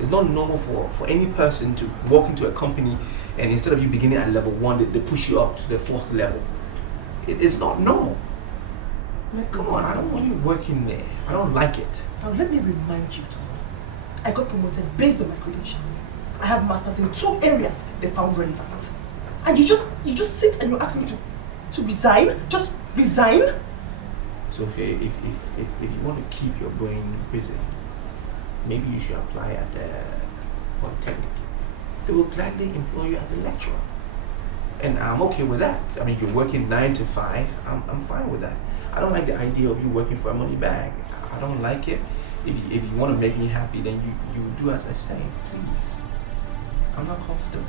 It's not normal for any person to walk into a company and instead of you beginning at level 1, they push you up to the 4th level. It's not normal. Like, come on, I don't want you working there. I don't like it. Now let me remind you, Tom. I got promoted based on my credentials. I have masters in 2 areas they found relevant. And you just sit and you ask me to resign? Just resign? Sophia, if you want to keep your brain busy, maybe you should apply at the Polytechnic. They will gladly employ you as a lecturer. And I'm okay with that. I mean, you're working 9 to 5. I'm fine with that. I don't like the idea of you working for a money bag. I don't like it. If you want to make me happy, then you do as I say, please. I'm not comfortable.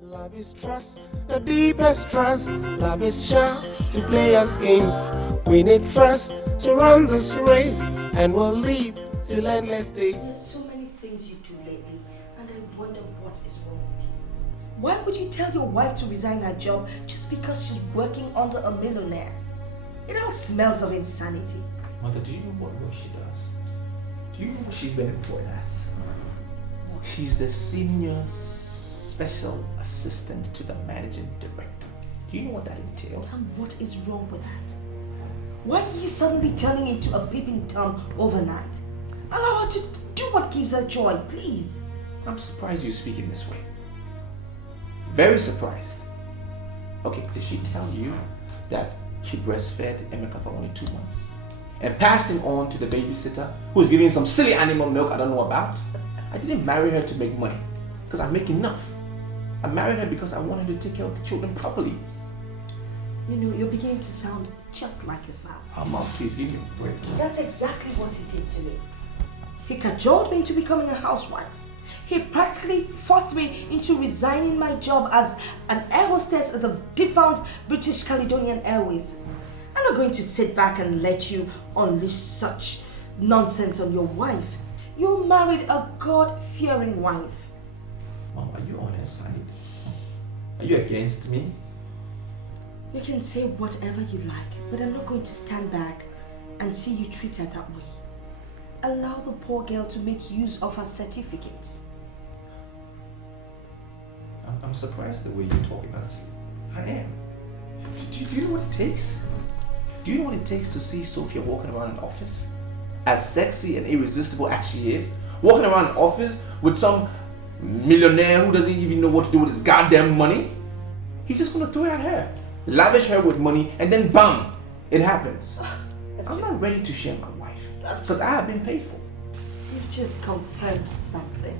Love is trust, the deepest trust. Love is sure to play us games. We need trust to run this race, and we'll leave till endless days. There's so many things you do lately, and I wonder what is wrong with you. Why would you tell your wife to resign her job just because she's working under a millionaire? It all smells of insanity. Mother, do you know what work she does? Do you know what she's been employed as? She's the senior special assistant to the managing director. Do you know what that entails? And what is wrong with that? Why are you suddenly turning into a flipping Tom overnight? Allow her to do what gives her joy, please. I'm surprised you're speaking this way. Very surprised. Okay, did she tell you that she breastfed Emeka for only 2 months? And passed him on to the babysitter who's giving some silly animal milk I don't know about? I didn't marry her to make money, because I make enough. I married her because I wanted to take care of the children properly. You know, you're beginning to sound just like your father. Mom, please give me a break. That's exactly what he did to me. He cajoled me into becoming a housewife. He practically forced me into resigning my job as an air hostess at the defunct British Caledonian Airways. I'm not going to sit back and let you unleash such nonsense on your wife. You married a God-fearing wife. Mom, are you on her side? Are you against me? You can say whatever you like, but I'm not going to stand back and see you treat her that way. Allow the poor girl to make use of her certificates. I'm surprised the way you're talking, honestly. I am. Do you know what it takes? Do you know what it takes to see Sophia walking around an office? As sexy and irresistible as she is, walking around an office with some millionaire who doesn't even know what to do with his goddamn money? He's just gonna throw it at her, lavish her with money, and then bam, it happens. I'm not ready to share my wife, because I have been faithful. You've just confirmed something.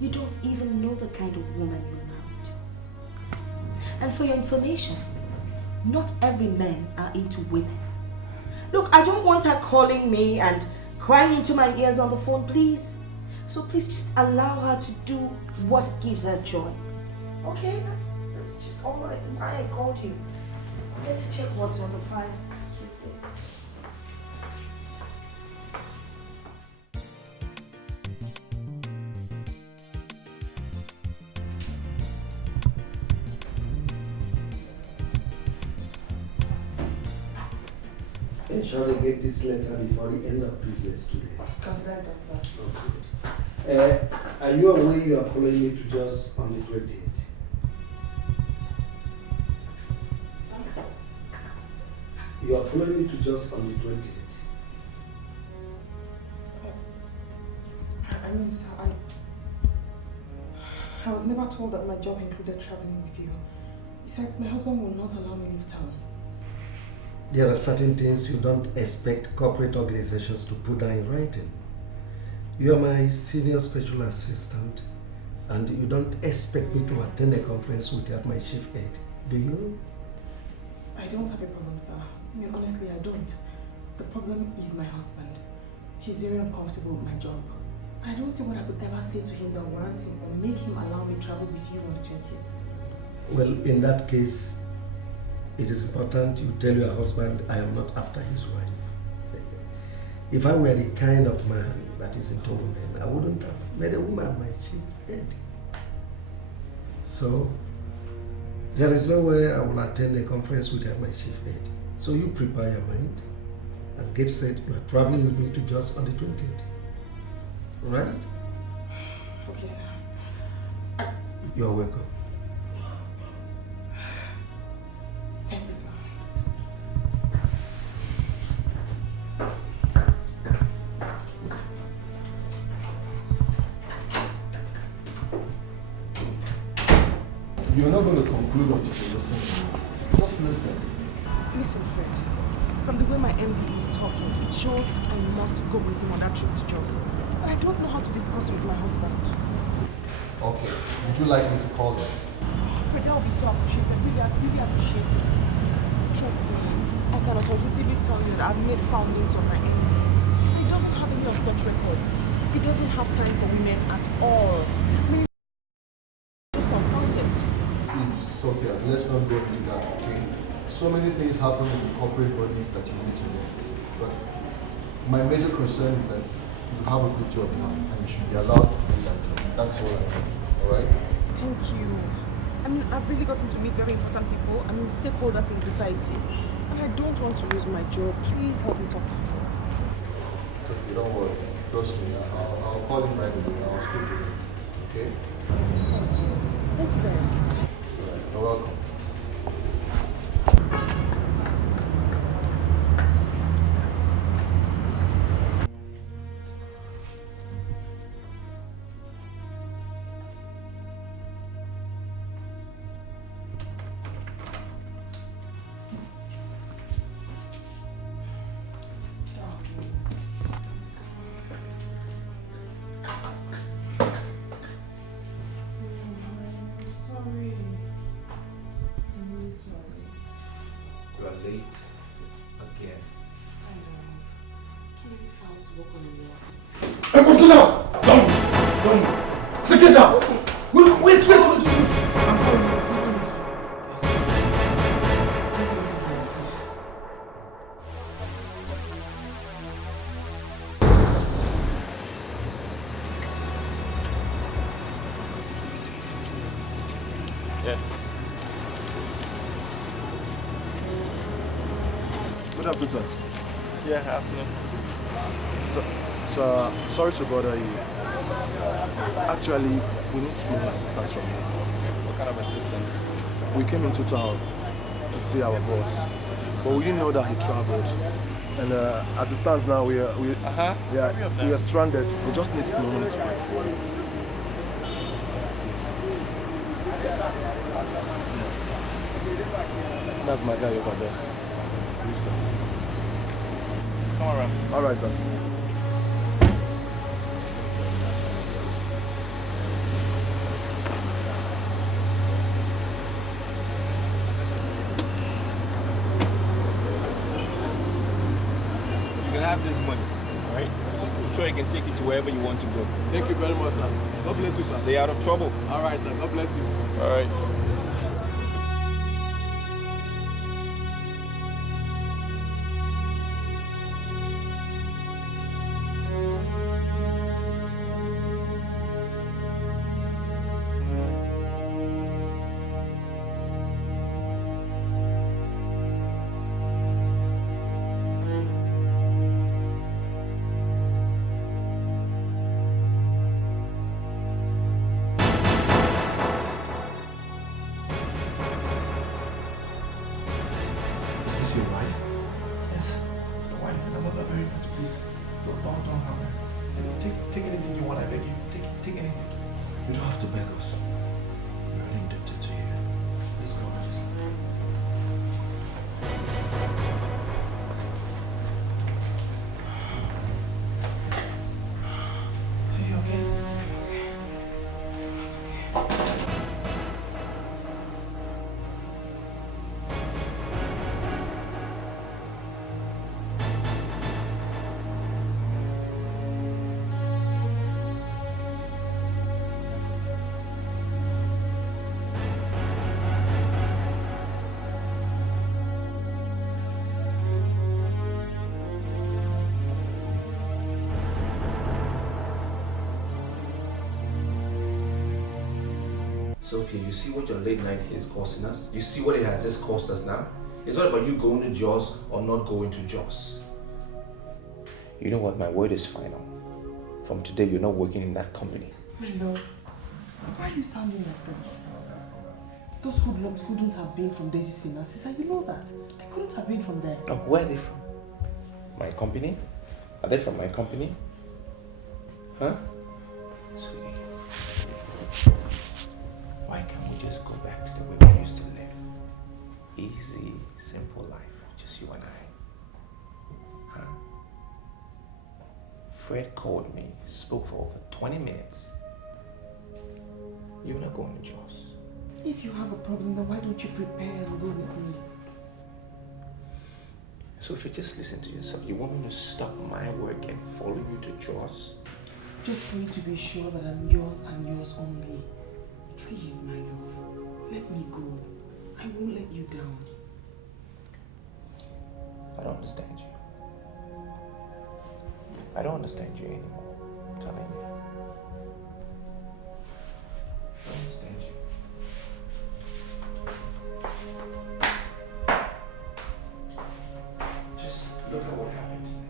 You don't even know the kind of woman you married. And for your information, not every man are into women. Look, I don't want her calling me and crying into my ears on the phone, please. So please just allow her to do what gives her joy. Okay, that's just all I called you. Let's check what's on the file. Excuse me. Ensure they get this letter before the end of business today. Consider that, sir. Are you aware you are following me to just on the 20th? Sorry? You are following me to just on the 20th. I mean, sir, I was never told that my job included traveling with you. Besides, my husband will not allow me to leave town. There are certain things you don't expect corporate organizations to put down in writing. You are my senior special assistant, and you don't expect me to attend a conference without my chief aide, do you? I don't have a problem, sir. I mean, honestly, I don't. The problem is my husband. He's very uncomfortable with my job. I don't see what I could ever say to him that warrants him or make him allow me to travel with you on the 20th. Well, in that case, it is important you tell your husband I am not after his wife. If I were the kind of man that is into women, I wouldn't have made a woman my chief head. So, there is no way I will attend a conference without my chief head. So you prepare your mind and get set. You are traveling with me to Jos on the 20th. Right? Okay, sir. You are welcome. Thank you, sir. You're not going to conclude until you listen to me. Just listen. Listen, Fred. From the way my MD is talking, it shows I must go with him on that trip to Jos. But I don't know how to discuss it with my husband. Okay. Would you like me to call them? Fred, that would be so appreciated. I really appreciate it. Trust me, I can authoritatively tell you that I've made foundings on my MD. He doesn't have any of such record. He doesn't have time for women at all. I mean, just unfounded. Please, Sophia, let's not go into that, okay? So many things happen in the corporate bodies that you need to know. But my major concern is that you have a good job now and you should be allowed to do that job. That's all I want, alright? Thank you. I mean, I've really gotten to meet very important people. I mean, stakeholders in society. And I don't want to lose my job. Please help me talk to him. It's okay, don't worry. Trust me, I'll call him right away. I'll speak to him, okay? Thank you. Thank you very much. Alright, you're welcome. Late again. I know. Too many files to work on the wall. Hey, get up! Down! calling you. Sit down! Wait! I'm calling you. Yeah. Good afternoon, sir. Yeah, afternoon. So, sorry to bother you. Actually, we need small assistance from you. What kind of assistance? We came into town to see our boss, but we didn't know that he traveled. And as it stands now, we are stranded. We just need some money to buy food. Please. That's my guy over there. Please, sir. Come around. All right, sir. You can have this money, all right? This tray can take you to wherever you want to go. Thank you very much, sir. God bless you, sir. Stay out of trouble. All right, sir. God bless you. All right. Is this your wife? Yes, it's my wife and I love her very much. Please, don't harm her. Take anything you want, I beg you. Take anything. You don't have to beg us. We're only indebted to you. Let's go, just. Are you okay? Sophia, you see what your late night is costing us? You see what it has just cost us now? It's not about you going to Jaws or not going to Jaws. You know what? My word is final. From today, you're not working in that company. My love, why are you sounding like this? Those hoodlums couldn't have been from Daisy's finances, and you know that. They couldn't have been from there. Oh, where are they from? My company? Are they from my company? Huh? Sweetie. Why can't we just go back to the way we used to live? Easy, simple life, just you and I. Huh? Fred called me, spoke for over 20 minutes. You're not going to Jaws. If you have a problem, then why don't you prepare and go with me? So if you just listen to yourself, you want me to stop my work and follow you to Jaws? Just for you to be sure that I'm yours and yours only. Please, my love, let me go. I won't let you down. I don't understand you. I don't understand you anymore. I'm telling you. I don't understand you. Just look at what happened tonight.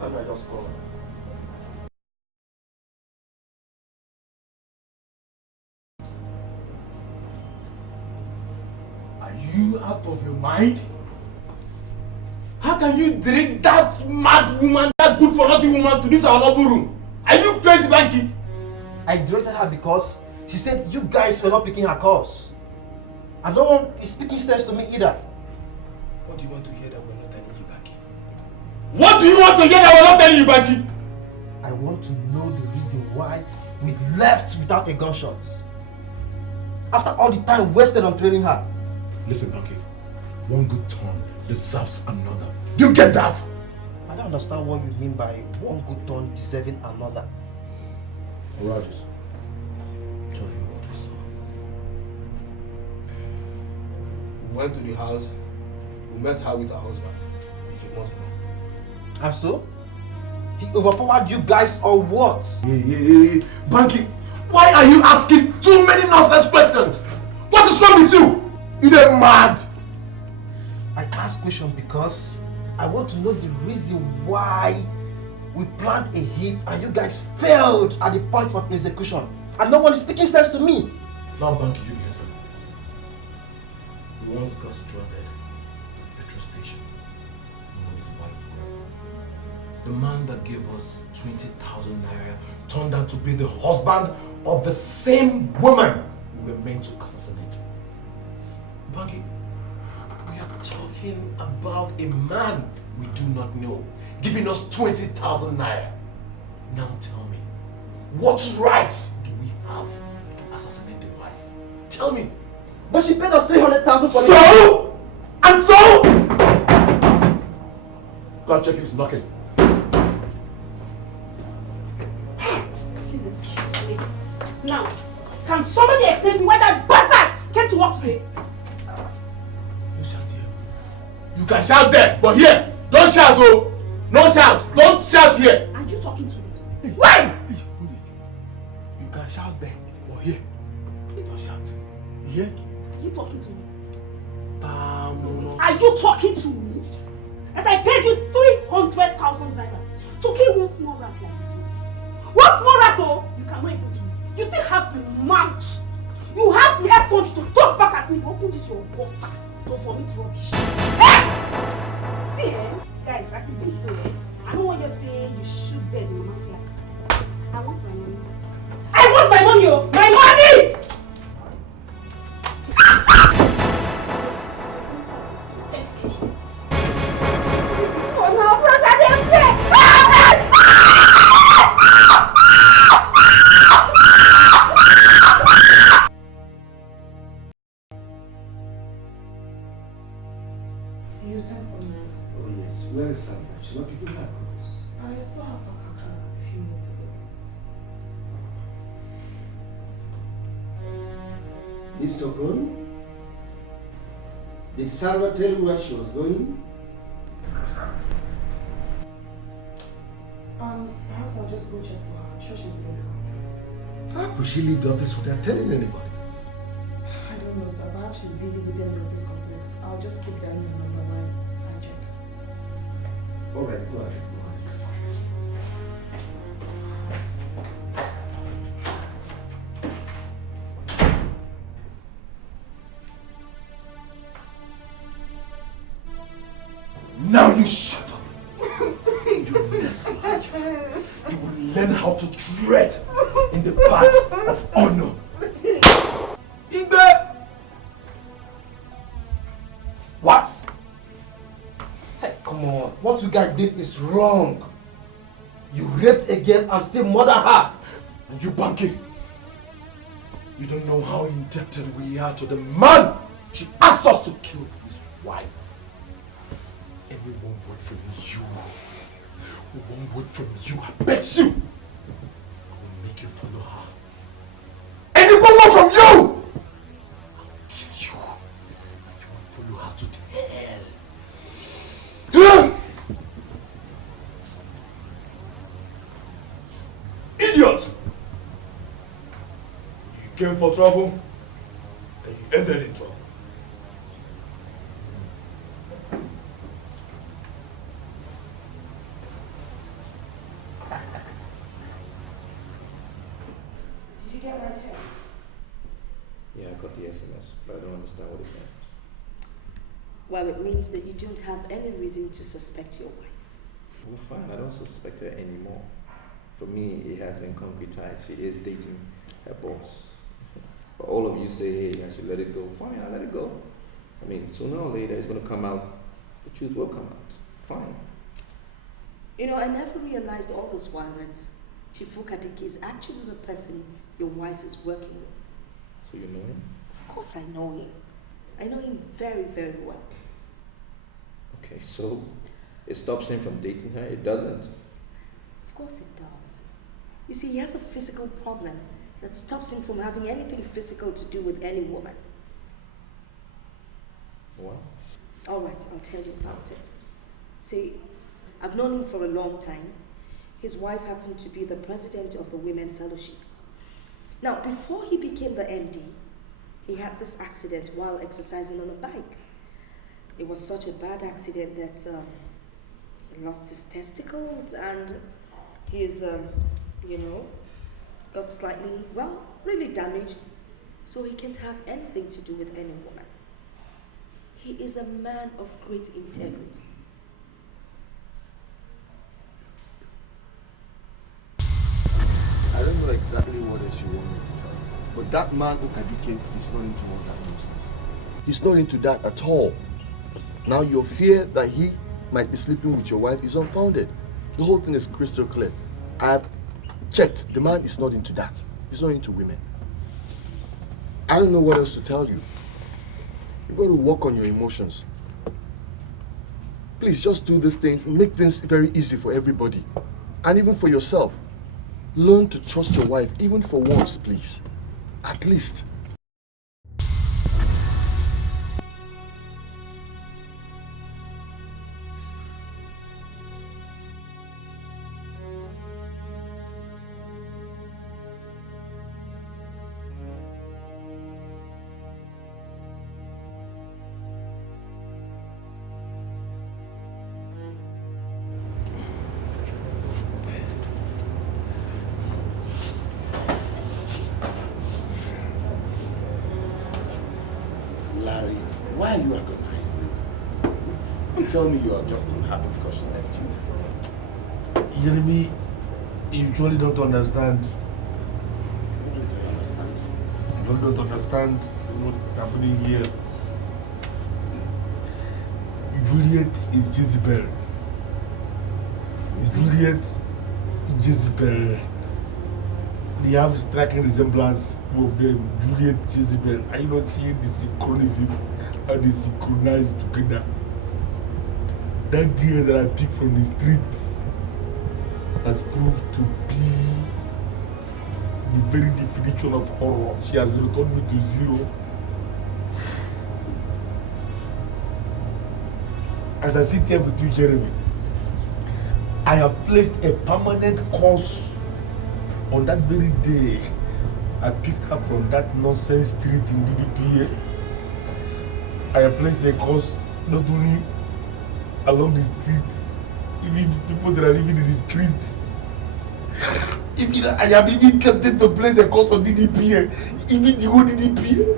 Sandra just called. Are you out of your mind? How can you drink that mad woman, that good for nothing woman to this our noble room? Are you crazy, Banky? I directed her because she said you guys were not picking her calls. And no one is speaking sense to me either. What do you want to hear that we're not telling you, Banky? What do you want to hear that we're not telling you, Banky? I want to know the reason why we left without a gunshot. After all the time wasted on training her. Listen, Banky. One good turn deserves another. Do you get that? I don't understand what you mean by one good turn deserving another. Rogers, tell me what we saw. We went to the house. We met her with her husband. If you must know. And so? He overpowered you guys or what? Hey. Banky, why are you asking too many nonsense questions? What is wrong with you? You're mad. I ask questions because I want to know the reason why we planned a hit and you guys failed at the point of execution. And no one is speaking sense to me. Now, Banky, you listen. We once got stranded at the petrol station. We wanted to buy fuel. The man that gave us 20,000 naira turned out to be the husband of the same woman we were meant to assassinate. Banky, we are talking about a man we do not know giving us 20,000 naira. Now tell me, what rights do we have to assassinate the wife? Tell me. But she paid us 300,000 for So? And so? Go and check who's knocking. Please excuse me. Now, can somebody explain to me why that bastard came to work today? Don't shout here. You can shout there, but here, don't shout, oh. No shout. Don't shout here. Are you talking to me? Why? You can shout there, but here, don't shout. You hear? Are you talking to me? No. Are you talking to me? That I paid you 300,000 naira to kill one small rat like this one. One small rat though, you cannot even do it. You still have the mouth. You have the effort to talk back at me. Open this your water. Don't vomit rubbish. Hey! See, guys, as it be so, I know what you're saying. You should bet the mama fly. I want my money. I want my money, oh! My money! For now, brother, they play. You sent police. Oh yes, where is Sandra? She's not picking her calls. I saw her back at a few minutes ago. Mr. Okon, did Sandra tell you where she was going? Perhaps I'll just go check for her. I'm sure she's within the complex. How could she leave the office without telling anybody? I don't know, sir. Perhaps she's busy within the office complex. I'll just keep down your number while I check. Alright, go ahead. Now you shut up. You next life, you will learn how to tread in the path of honor. Igbe! What? Hey, come on. What you guys did is wrong. You raped a girl and still murder her. And you, Banky, you don't know how indebted we are to the man she asked us to kill his wife. Any one word from you, one word from you, I bet you, I will make you follow her. Any one word from you, I will kill you. You will follow her to hell. Idiot! You came for trouble, and you ended in trouble. you get my text? Yeah, I got the SMS, but I don't understand what it meant. Well, it means that you don't have any reason to suspect your wife. Well, fine, I don't suspect her anymore. For me, it has been concretized. She is dating her boss. But all of you say, hey, I should let it go. Fine, I'll let it go. I mean, sooner or later, it's going to come out. The truth will come out. Fine. You know, I never realized all this while that Chief Okadike is actually the person your wife is working with. So you know him? Of course I know him. I know him very, very well. Okay, so it stops him from dating her? It doesn't? Of course it does. You see, he has a physical problem that stops him from having anything physical to do with any woman. What? All right, I'll tell you about it. See, I've known him for a long time. His wife happened to be the president of the Women Fellowship. Now, before he became the MD, he had this accident while exercising on a bike. It was such a bad accident that he lost his testicles and his, got slightly, really damaged. So he can't have anything to do with any woman. He is a man of great integrity. I don't know exactly what else you want me to tell you, but that man Okadike is not into all that nonsense. He's not into that at all. Now your fear that he might be sleeping with your wife is unfounded. The whole thing is crystal clear. I've checked. The man is not into that. He's not into women. I don't know what else to tell you. You've got to work on your emotions. Please just do these things. Make things very easy for everybody. And even for yourself. Learn to trust your wife, even for once, please. At least. Why are you agonizing? Don't tell me you are just unhappy because she left you. Jeremy, you usually don't understand. What don't I understand? You really don't understand what is happening here. Juliet is Jezebel. Juliet, Jezebel. They have striking resemblance of them. Juliet, Jezebel. Are you not seeing the synchronism? How they synchronize together? That girl that I picked from the streets has proved to be the very definition of horror. She has returned me to zero. As I sit here with you, Jeremy, I have placed a permanent curse on that very day. I picked her from that nonsense street in DDPA. I have placed the curse not only along the streets, even the people that are living in the streets. Even I have even tempted to place a curse on DDPA, even the whole DDPA.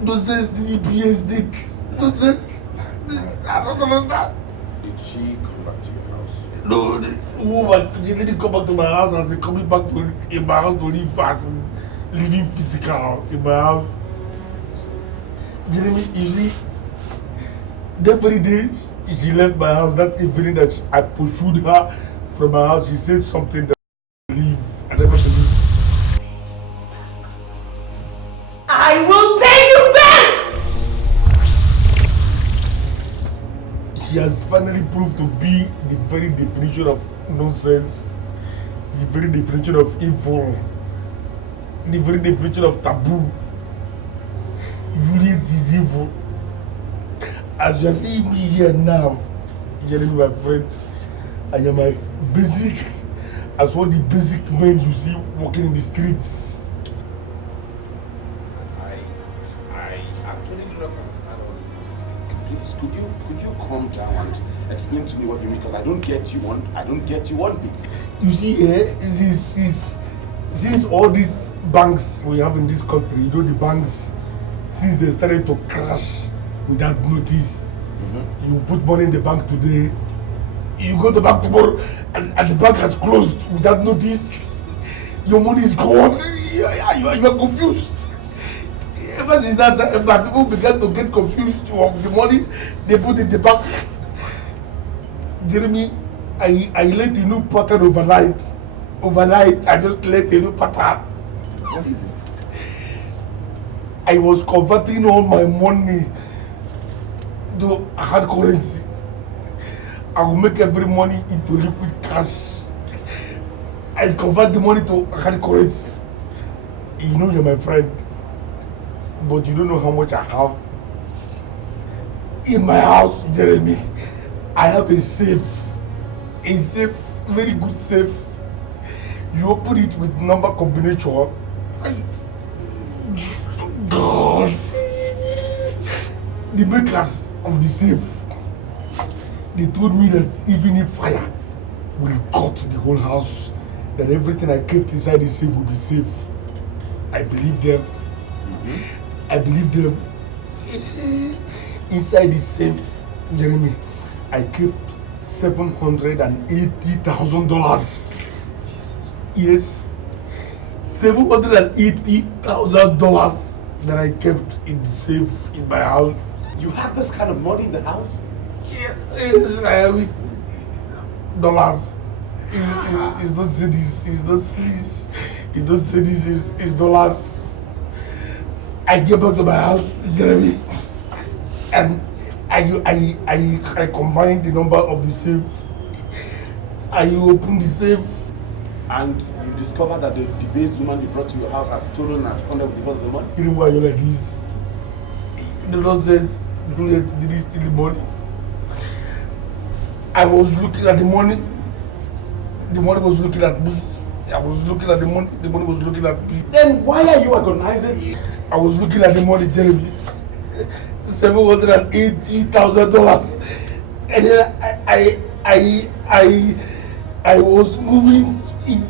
Nonsense DDPA stick. Nonsense. I don't understand. Did she come back to your house? No, the woman, she didn't come back to my house and she's coming back to in my house to live fast and living physical in my house. Jeremy, you see, that very day she left my house, that evening that I pursued her from my house, she said something that I believe. I never believe. I will pay you back! She has finally proved to be the very definition of nonsense, the very definition of evil, the very definition of taboo. Juliet is evil. As you are seeing me here now, Jeremy, my friend, I am as basic as what the basic men you see walking in the streets. I actually do not understand all these things you say. Please, could you calm down and explain to me what you mean? Because I don't get you one bit. You see, since all these banks we have in this country, you know, the banks, since they started to crash without notice, you put money in the bank today, you go to the bank tomorrow, and the bank has closed without notice. Your money is gone. You are confused. Ever since that time, my people began to get confused of the money they put in the bank. Jeremy, I let a new pattern overnight. I just let a new pattern. What is it? I was converting all my money to hard currency. I will make every money into liquid cash. I convert the money to hard currency. You know you're my friend, but you don't know how much I have in my house, Jeremy. I have a safe, very good safe. You open it with number combination. God, the makers of the safe, they told me that even if fire will cut the whole house, that everything I kept inside the safe will be safe. I believe them. I believe them. Inside the safe, Jeremy, I kept $780,000. Yes, $780,000 that I kept in the safe in my house. You had this kind of money in the house? Yes, I have it. Dollars. It's not cities, it's not cities, it's dollars. I get back to my house, Jeremy, and I combined the number of the safe. I opened the safe. And you discovered that the debased woman you brought to your house has stolen and absconded with the whole of the money? You know why you're like this? The Lord says, Juliet didn't steal the money. I was looking at the money. The money was looking at me. I was looking at the money. The money was looking at me. Then why are you agonizing it? I was looking at the money, Jeremy. $780,000. And then I was moving in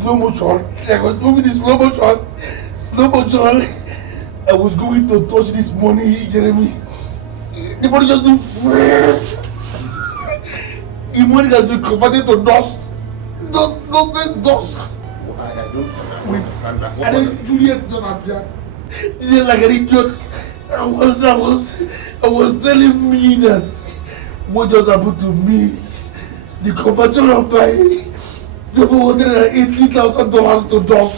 slow motion. I was moving in slow motion. I was going to touch this money, Jeremy. The money just didn't freeze. The money has been converted to dust. Dust. I don't understand that. And then Juliet just appeared. Just like an idiot. I was telling me that what just happened to me, the conversion of my $780,000 to dust,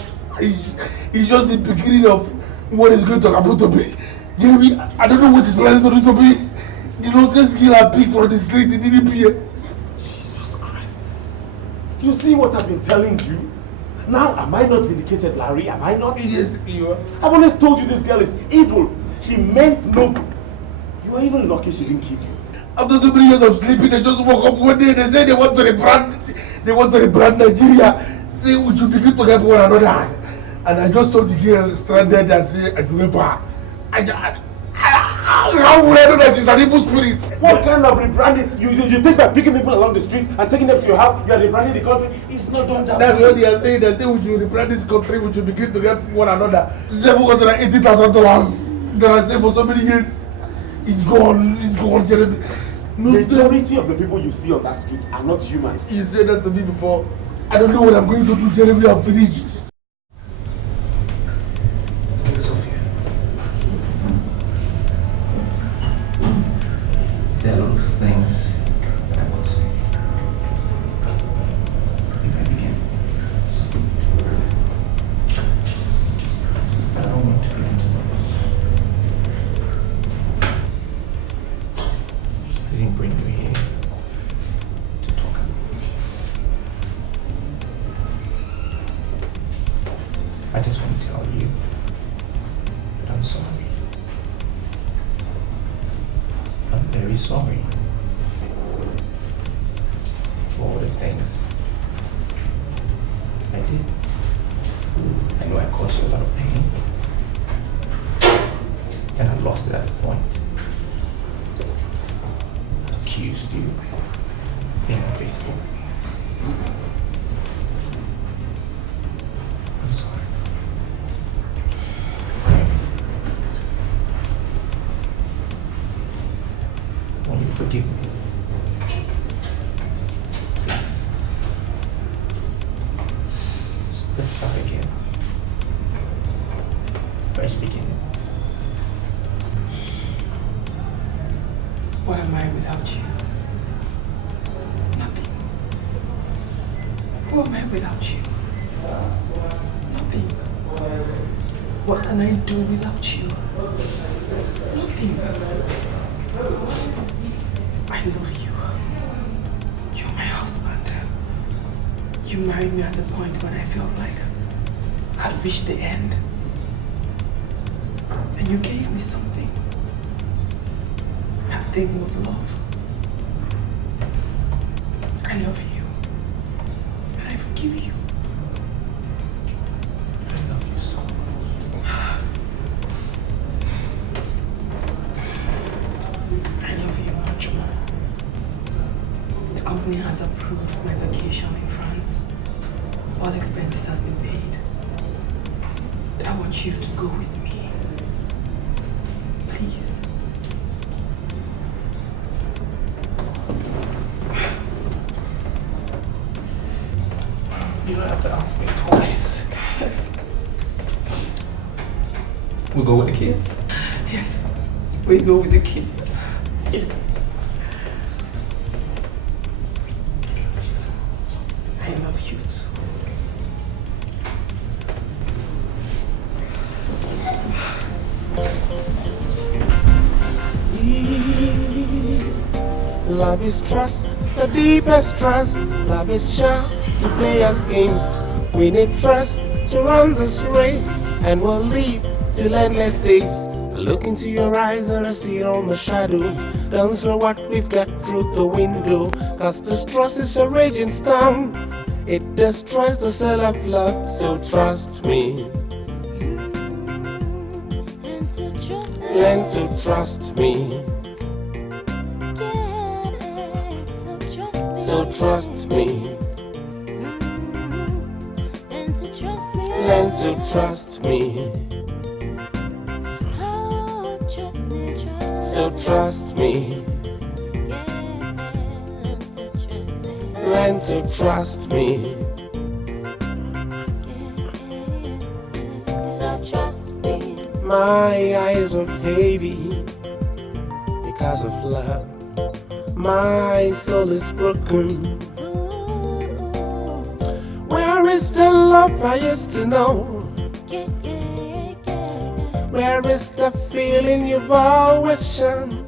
is just the beginning of what is going to happen to me. Jeremy, I don't know what is planning to do to me. The nonsense kill a pig for the street, it didn't appear. Jesus Christ. You see what I've been telling you? Now, am I not vindicated, Larry? Am I not? Yes, you are. I've always told you this girl is evil. She meant no good. You are even lucky she didn't kill you. After so many years of sleeping, they just woke up one day. They said they want to rebrand Nigeria. Say we should begin to help one another. And I just saw the girl stranded and say, how would I know that she's an evil spirit? What kind of rebranding? You take by picking people along the streets and taking them to your house, you are rebranding the country? It's not done that way. That's what they are saying. They say we should rebrand this country, we should begin to help one another. $780,000 that I saved for so many years. It's gone, Jeremy. No, majority of the people you see on that street are not humans. You said that to me before. I don't know what I'm going to do, Jeremy. I'm finished. Sophia. There are a lot of things that I want to say. If I begin. I don't want to be I didn't bring you here to talk about me. I just want to tell you that I'm sorry. I'm very sorry for all the things I did. I know I caused you a lot of pain. And I lost it at a point. Accused you of being unfaithful. I'm Who am I without you? Nothing. What can I do without you? Nothing. I love you. You're my husband. You married me at a point when I felt like I'd reached the end. And you gave me something. That thing was love. I love you. And I forgive you. I love you so much. I love you much more. The company has approved my vacation in France. All expenses has been paid. I want you to go with me. Please. You don't have to ask me twice. We go with the kids? Yes, we go with the kids. Yeah. I love you too. Love is trust, the deepest trust. Love is sure to play us games. We need trust to run this race, and we'll live till endless days. Look into your eyes and I see all my shadow. Don't throw what we've got through the window, cause this trust is a raging storm. It destroys the cell of love, so trust me. Learn to trust me. So trust me. Learn to trust me. So trust me. Learn to trust me. So trust me. My eyes are heavy because of love. My soul is broken. Where is the love I used to know? Where is the feeling you've always shown?